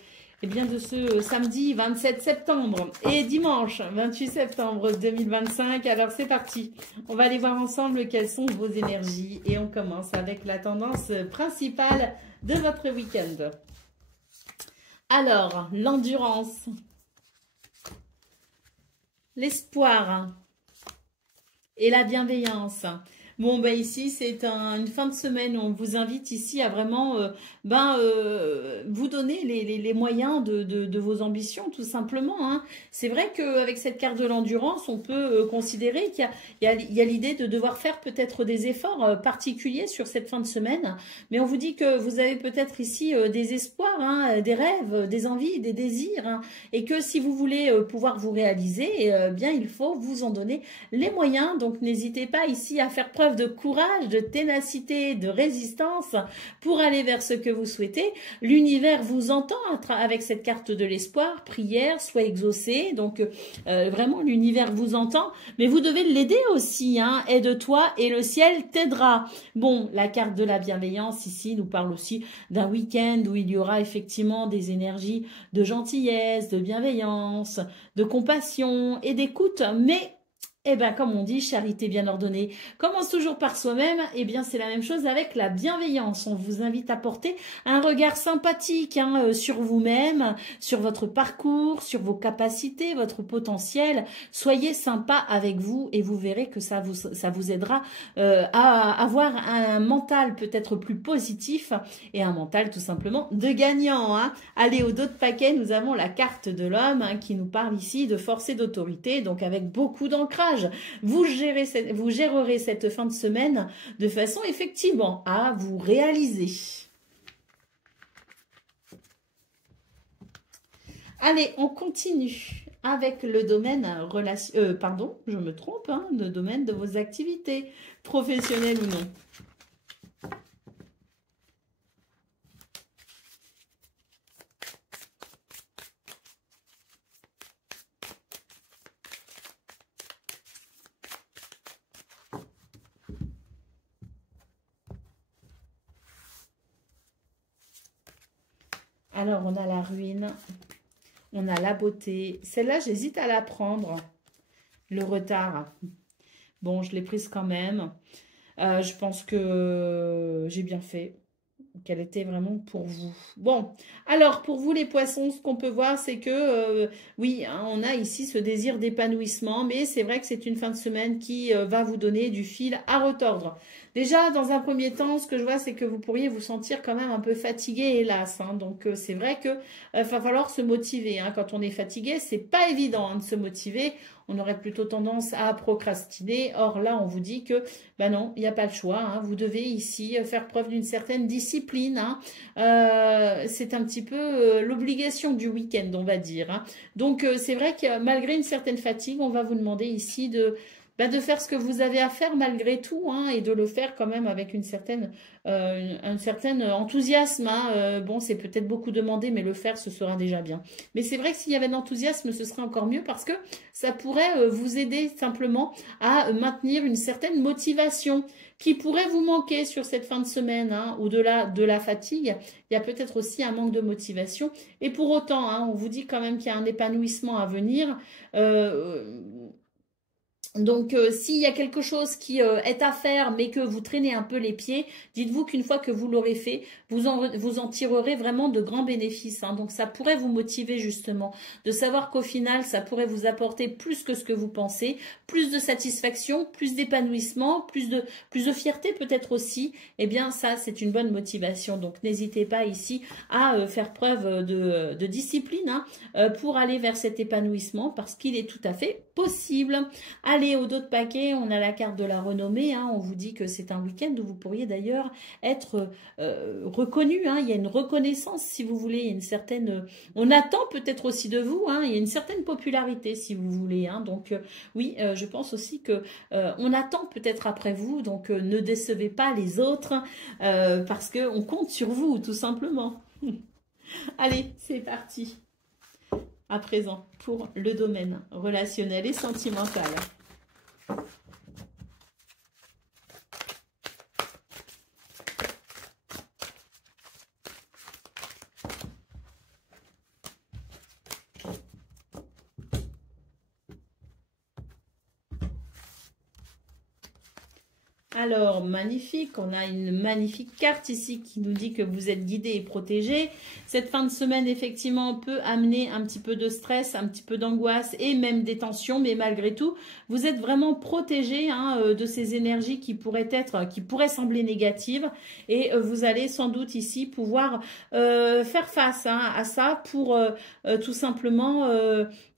samedi 27 septembre et dimanche 28 septembre 2025. Alors c'est parti, on va aller voir ensemble quelles sont vos énergies et on commence avec la tendance principale de votre week-end. Alors, l'endurance, l'espoir et la bienveillance. Bon, ben ici, c'est une fin de semaine où on vous invite ici à vraiment vous donner les moyens de vos ambitions, tout simplement, hein. C'est vrai qu'avec cette carte de l'endurance, on peut considérer qu'il y a l'idée de devoir faire peut-être des efforts particuliers sur cette fin de semaine. Mais on vous dit que vous avez peut-être ici des espoirs, hein, des rêves, des envies, des désirs, hein, et que si vous voulez pouvoir vous réaliser, bien il faut vous en donner les moyens. Donc n'hésitez pas ici à faire preuve preuve de courage, de ténacité, de résistance pour aller vers ce que vous souhaitez. L'univers vous entend avec cette carte de l'espoir, prière, soit exaucée. Donc vraiment l'univers vous entend, mais vous devez l'aider aussi, hein. Aide-toi et le ciel t'aidera. Bon, la carte de la bienveillance ici nous parle aussi d'un week-end où il y aura effectivement des énergies de gentillesse, de bienveillance, de compassion et d'écoute, mais eh bien, comme on dit, charité bien ordonnée commence toujours par soi-même. Eh bien, c'est la même chose avec la bienveillance. On vous invite à porter un regard sympathique, hein, sur vous-même, sur votre parcours, sur vos capacités, votre potentiel. Soyez sympa avec vous et vous verrez que ça vous aidera à avoir un mental peut-être plus positif et un mental tout simplement de gagnant, hein. Allez, au dos de paquet, nous avons la carte de l'homme, hein, qui nous parle ici de force et d'autorité, donc avec beaucoup d'ancrage. Vous gérerez cette fin de semaine de façon effectivement à vous réaliser. Allez, on continue avec le domaine pardon, je me trompe, hein, le domaine de vos activités, professionnelles ou non. Alors, on a la ruine, on a la beauté. Celle-là, j'hésite à la prendre. Le retard. Bon, je l'ai prise quand même. Je pense que j'ai bien fait. Qu'elle était vraiment pour vous. Bon, alors pour vous les poissons, ce qu'on peut voir, c'est que oui, hein, on a ici ce désir d'épanouissement, mais c'est vrai que c'est une fin de semaine qui va vous donner du fil à retordre. Déjà, dans un premier temps, ce que je vois, c'est que vous pourriez vous sentir quand même un peu fatigué, hélas, hein. Donc, c'est vrai que va falloir se motiver, hein. Quand on est fatigué, c'est pas évident, hein, de se motiver. On aurait plutôt tendance à procrastiner. Or, là, on vous dit que, ben non, il n'y a pas le choix, hein. Vous devez ici faire preuve d'une certaine discipline, hein. C'est un petit peu l'obligation du week-end, on va dire, hein. Donc, c'est vrai que malgré une certaine fatigue, on va vous demander ici de faire ce que vous avez à faire malgré tout, hein, et de le faire quand même avec un certain enthousiasme, hein. Bon, c'est peut-être beaucoup demandé, mais le faire, ce sera déjà bien. Mais c'est vrai que s'il y avait de l'enthousiasme, ce serait encore mieux parce que ça pourrait vous aider simplement à maintenir une certaine motivation qui pourrait vous manquer sur cette fin de semaine, hein. Au-delà de la fatigue, il y a peut-être aussi un manque de motivation. Et pour autant, hein, on vous dit quand même qu'il y a un épanouissement à venir. Donc, s'il y a quelque chose qui est à faire, mais que vous traînez un peu les pieds, dites-vous qu'une fois que vous l'aurez fait, vous en tirerez vraiment de grands bénéfices, hein. Donc, ça pourrait vous motiver justement, de savoir qu'au final, ça pourrait vous apporter plus que ce que vous pensez, plus de satisfaction, plus d'épanouissement, plus de fierté peut-être aussi. Eh bien, ça, c'est une bonne motivation. Donc, n'hésitez pas ici à faire preuve de discipline, hein, pour aller vers cet épanouissement, parce qu'il est tout à fait possible. Allez, au dos de paquet, on a la carte de la renommée, hein. On vous dit que c'est un week-end où vous pourriez d'ailleurs être reconnu, hein. Il y a une reconnaissance, si vous voulez, il y a une certaine... on attend peut-être aussi de vous, hein. Il y a une certaine popularité, si vous voulez, hein. Donc, oui, je pense aussi que on attend peut-être après vous, donc ne décevez pas les autres, parce qu'on compte sur vous, tout simplement. Allez, c'est parti. À présent, pour le domaine relationnel et sentimental. Alors, magnifique, on a une magnifique carte ici qui nous dit que vous êtes guidé et protégé. Cette fin de semaine, effectivement, peut amener un petit peu de stress, un petit peu d'angoisse et même des tensions, mais malgré tout, vous êtes vraiment protégé, hein, de ces énergies qui pourraient sembler négatives, et vous allez sans doute ici pouvoir faire face, hein, à ça pour tout simplement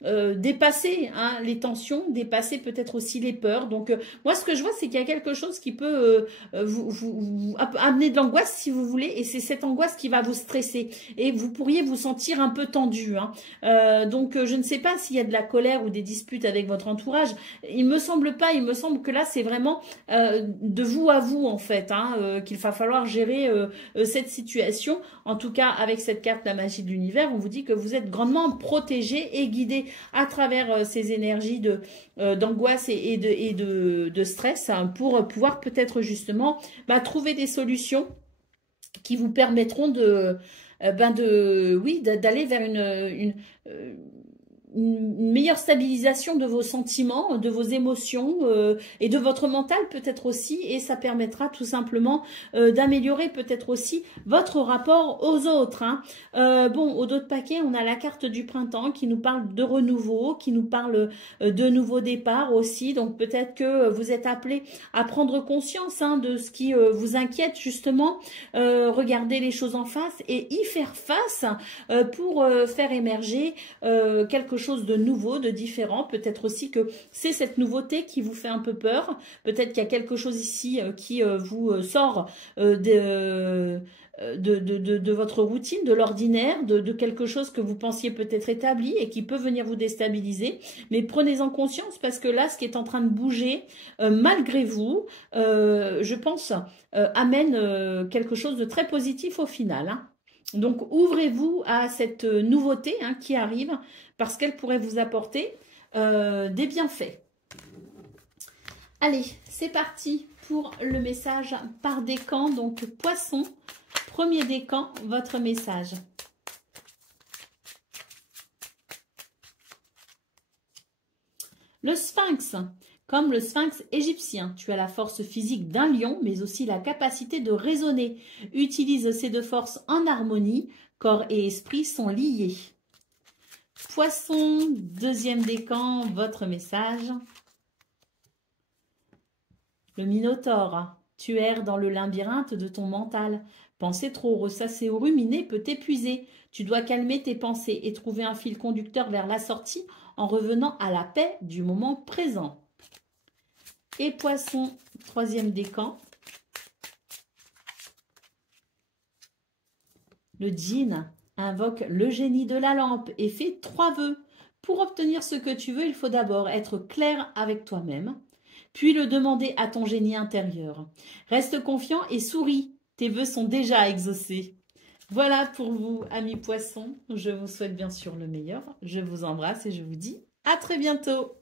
dépasser hein, les tensions, dépasser peut-être aussi les peurs. Donc, moi, ce que je vois, c'est qu'il y a quelque chose qui peut vous amener de l'angoisse, si vous voulez, et c'est cette angoisse qui va vous stresser. Et vous pourriez vous sentir un peu tendu. Hein. Donc, je ne sais pas s'il y a de la colère ou des disputes avec votre entourage. Il me semble pas, il me semble que là, c'est vraiment de vous à vous, en fait, hein, qu'il va falloir gérer cette situation. En tout cas, avec cette carte, la magie de l'univers, on vous dit que vous êtes grandement protégé et guidé à travers ces énergies d'angoisse et de stress hein, pour pouvoir peut-être justement trouver des solutions qui vous permettront d'aller vers une meilleure stabilisation de vos sentiments, de vos émotions et de votre mental peut-être aussi, et ça permettra tout simplement d'améliorer peut-être aussi votre rapport aux autres. Hein. Bon, au dos de paquet, on a la carte du printemps qui nous parle de renouveau, qui nous parle de nouveaux départs aussi, donc peut-être que vous êtes appelé à prendre conscience hein, de ce qui vous inquiète justement, regarder les choses en face et y faire face pour faire émerger quelque chose de nouveau, de différent. Peut-être aussi que c'est cette nouveauté qui vous fait un peu peur. Peut-être qu'il y a quelque chose ici qui vous sort de votre routine, de l'ordinaire, de quelque chose que vous pensiez peut-être établi et qui peut venir vous déstabiliser. Mais prenez-en conscience parce que là, ce qui est en train de bouger, malgré vous, je pense, amène quelque chose de très positif au final. Hein. Donc, ouvrez-vous à cette nouveauté hein, qui arrive parce qu'elle pourrait vous apporter des bienfaits. Allez, c'est parti pour le message par décan. Donc, Poisson, premier décan, votre message. Le Sphinx. Comme le sphinx égyptien, tu as la force physique d'un lion, mais aussi la capacité de raisonner. Utilise ces deux forces en harmonie. Corps et esprit sont liés. Poisson, deuxième décan, votre message. Le Minotaure. Tu erres dans le labyrinthe de ton mental. Penser trop, ressasser ou ruminer peut t'épuiser. Tu dois calmer tes pensées et trouver un fil conducteur vers la sortie en revenant à la paix du moment présent. Et Poisson, troisième décan. Le djinn invoque le génie de la lampe et fait 3 vœux. Pour obtenir ce que tu veux, il faut d'abord être clair avec toi-même, puis le demander à ton génie intérieur. Reste confiant et souris, tes vœux sont déjà exaucés. Voilà pour vous, amis poissons. Je vous souhaite bien sûr le meilleur. Je vous embrasse et je vous dis à très bientôt.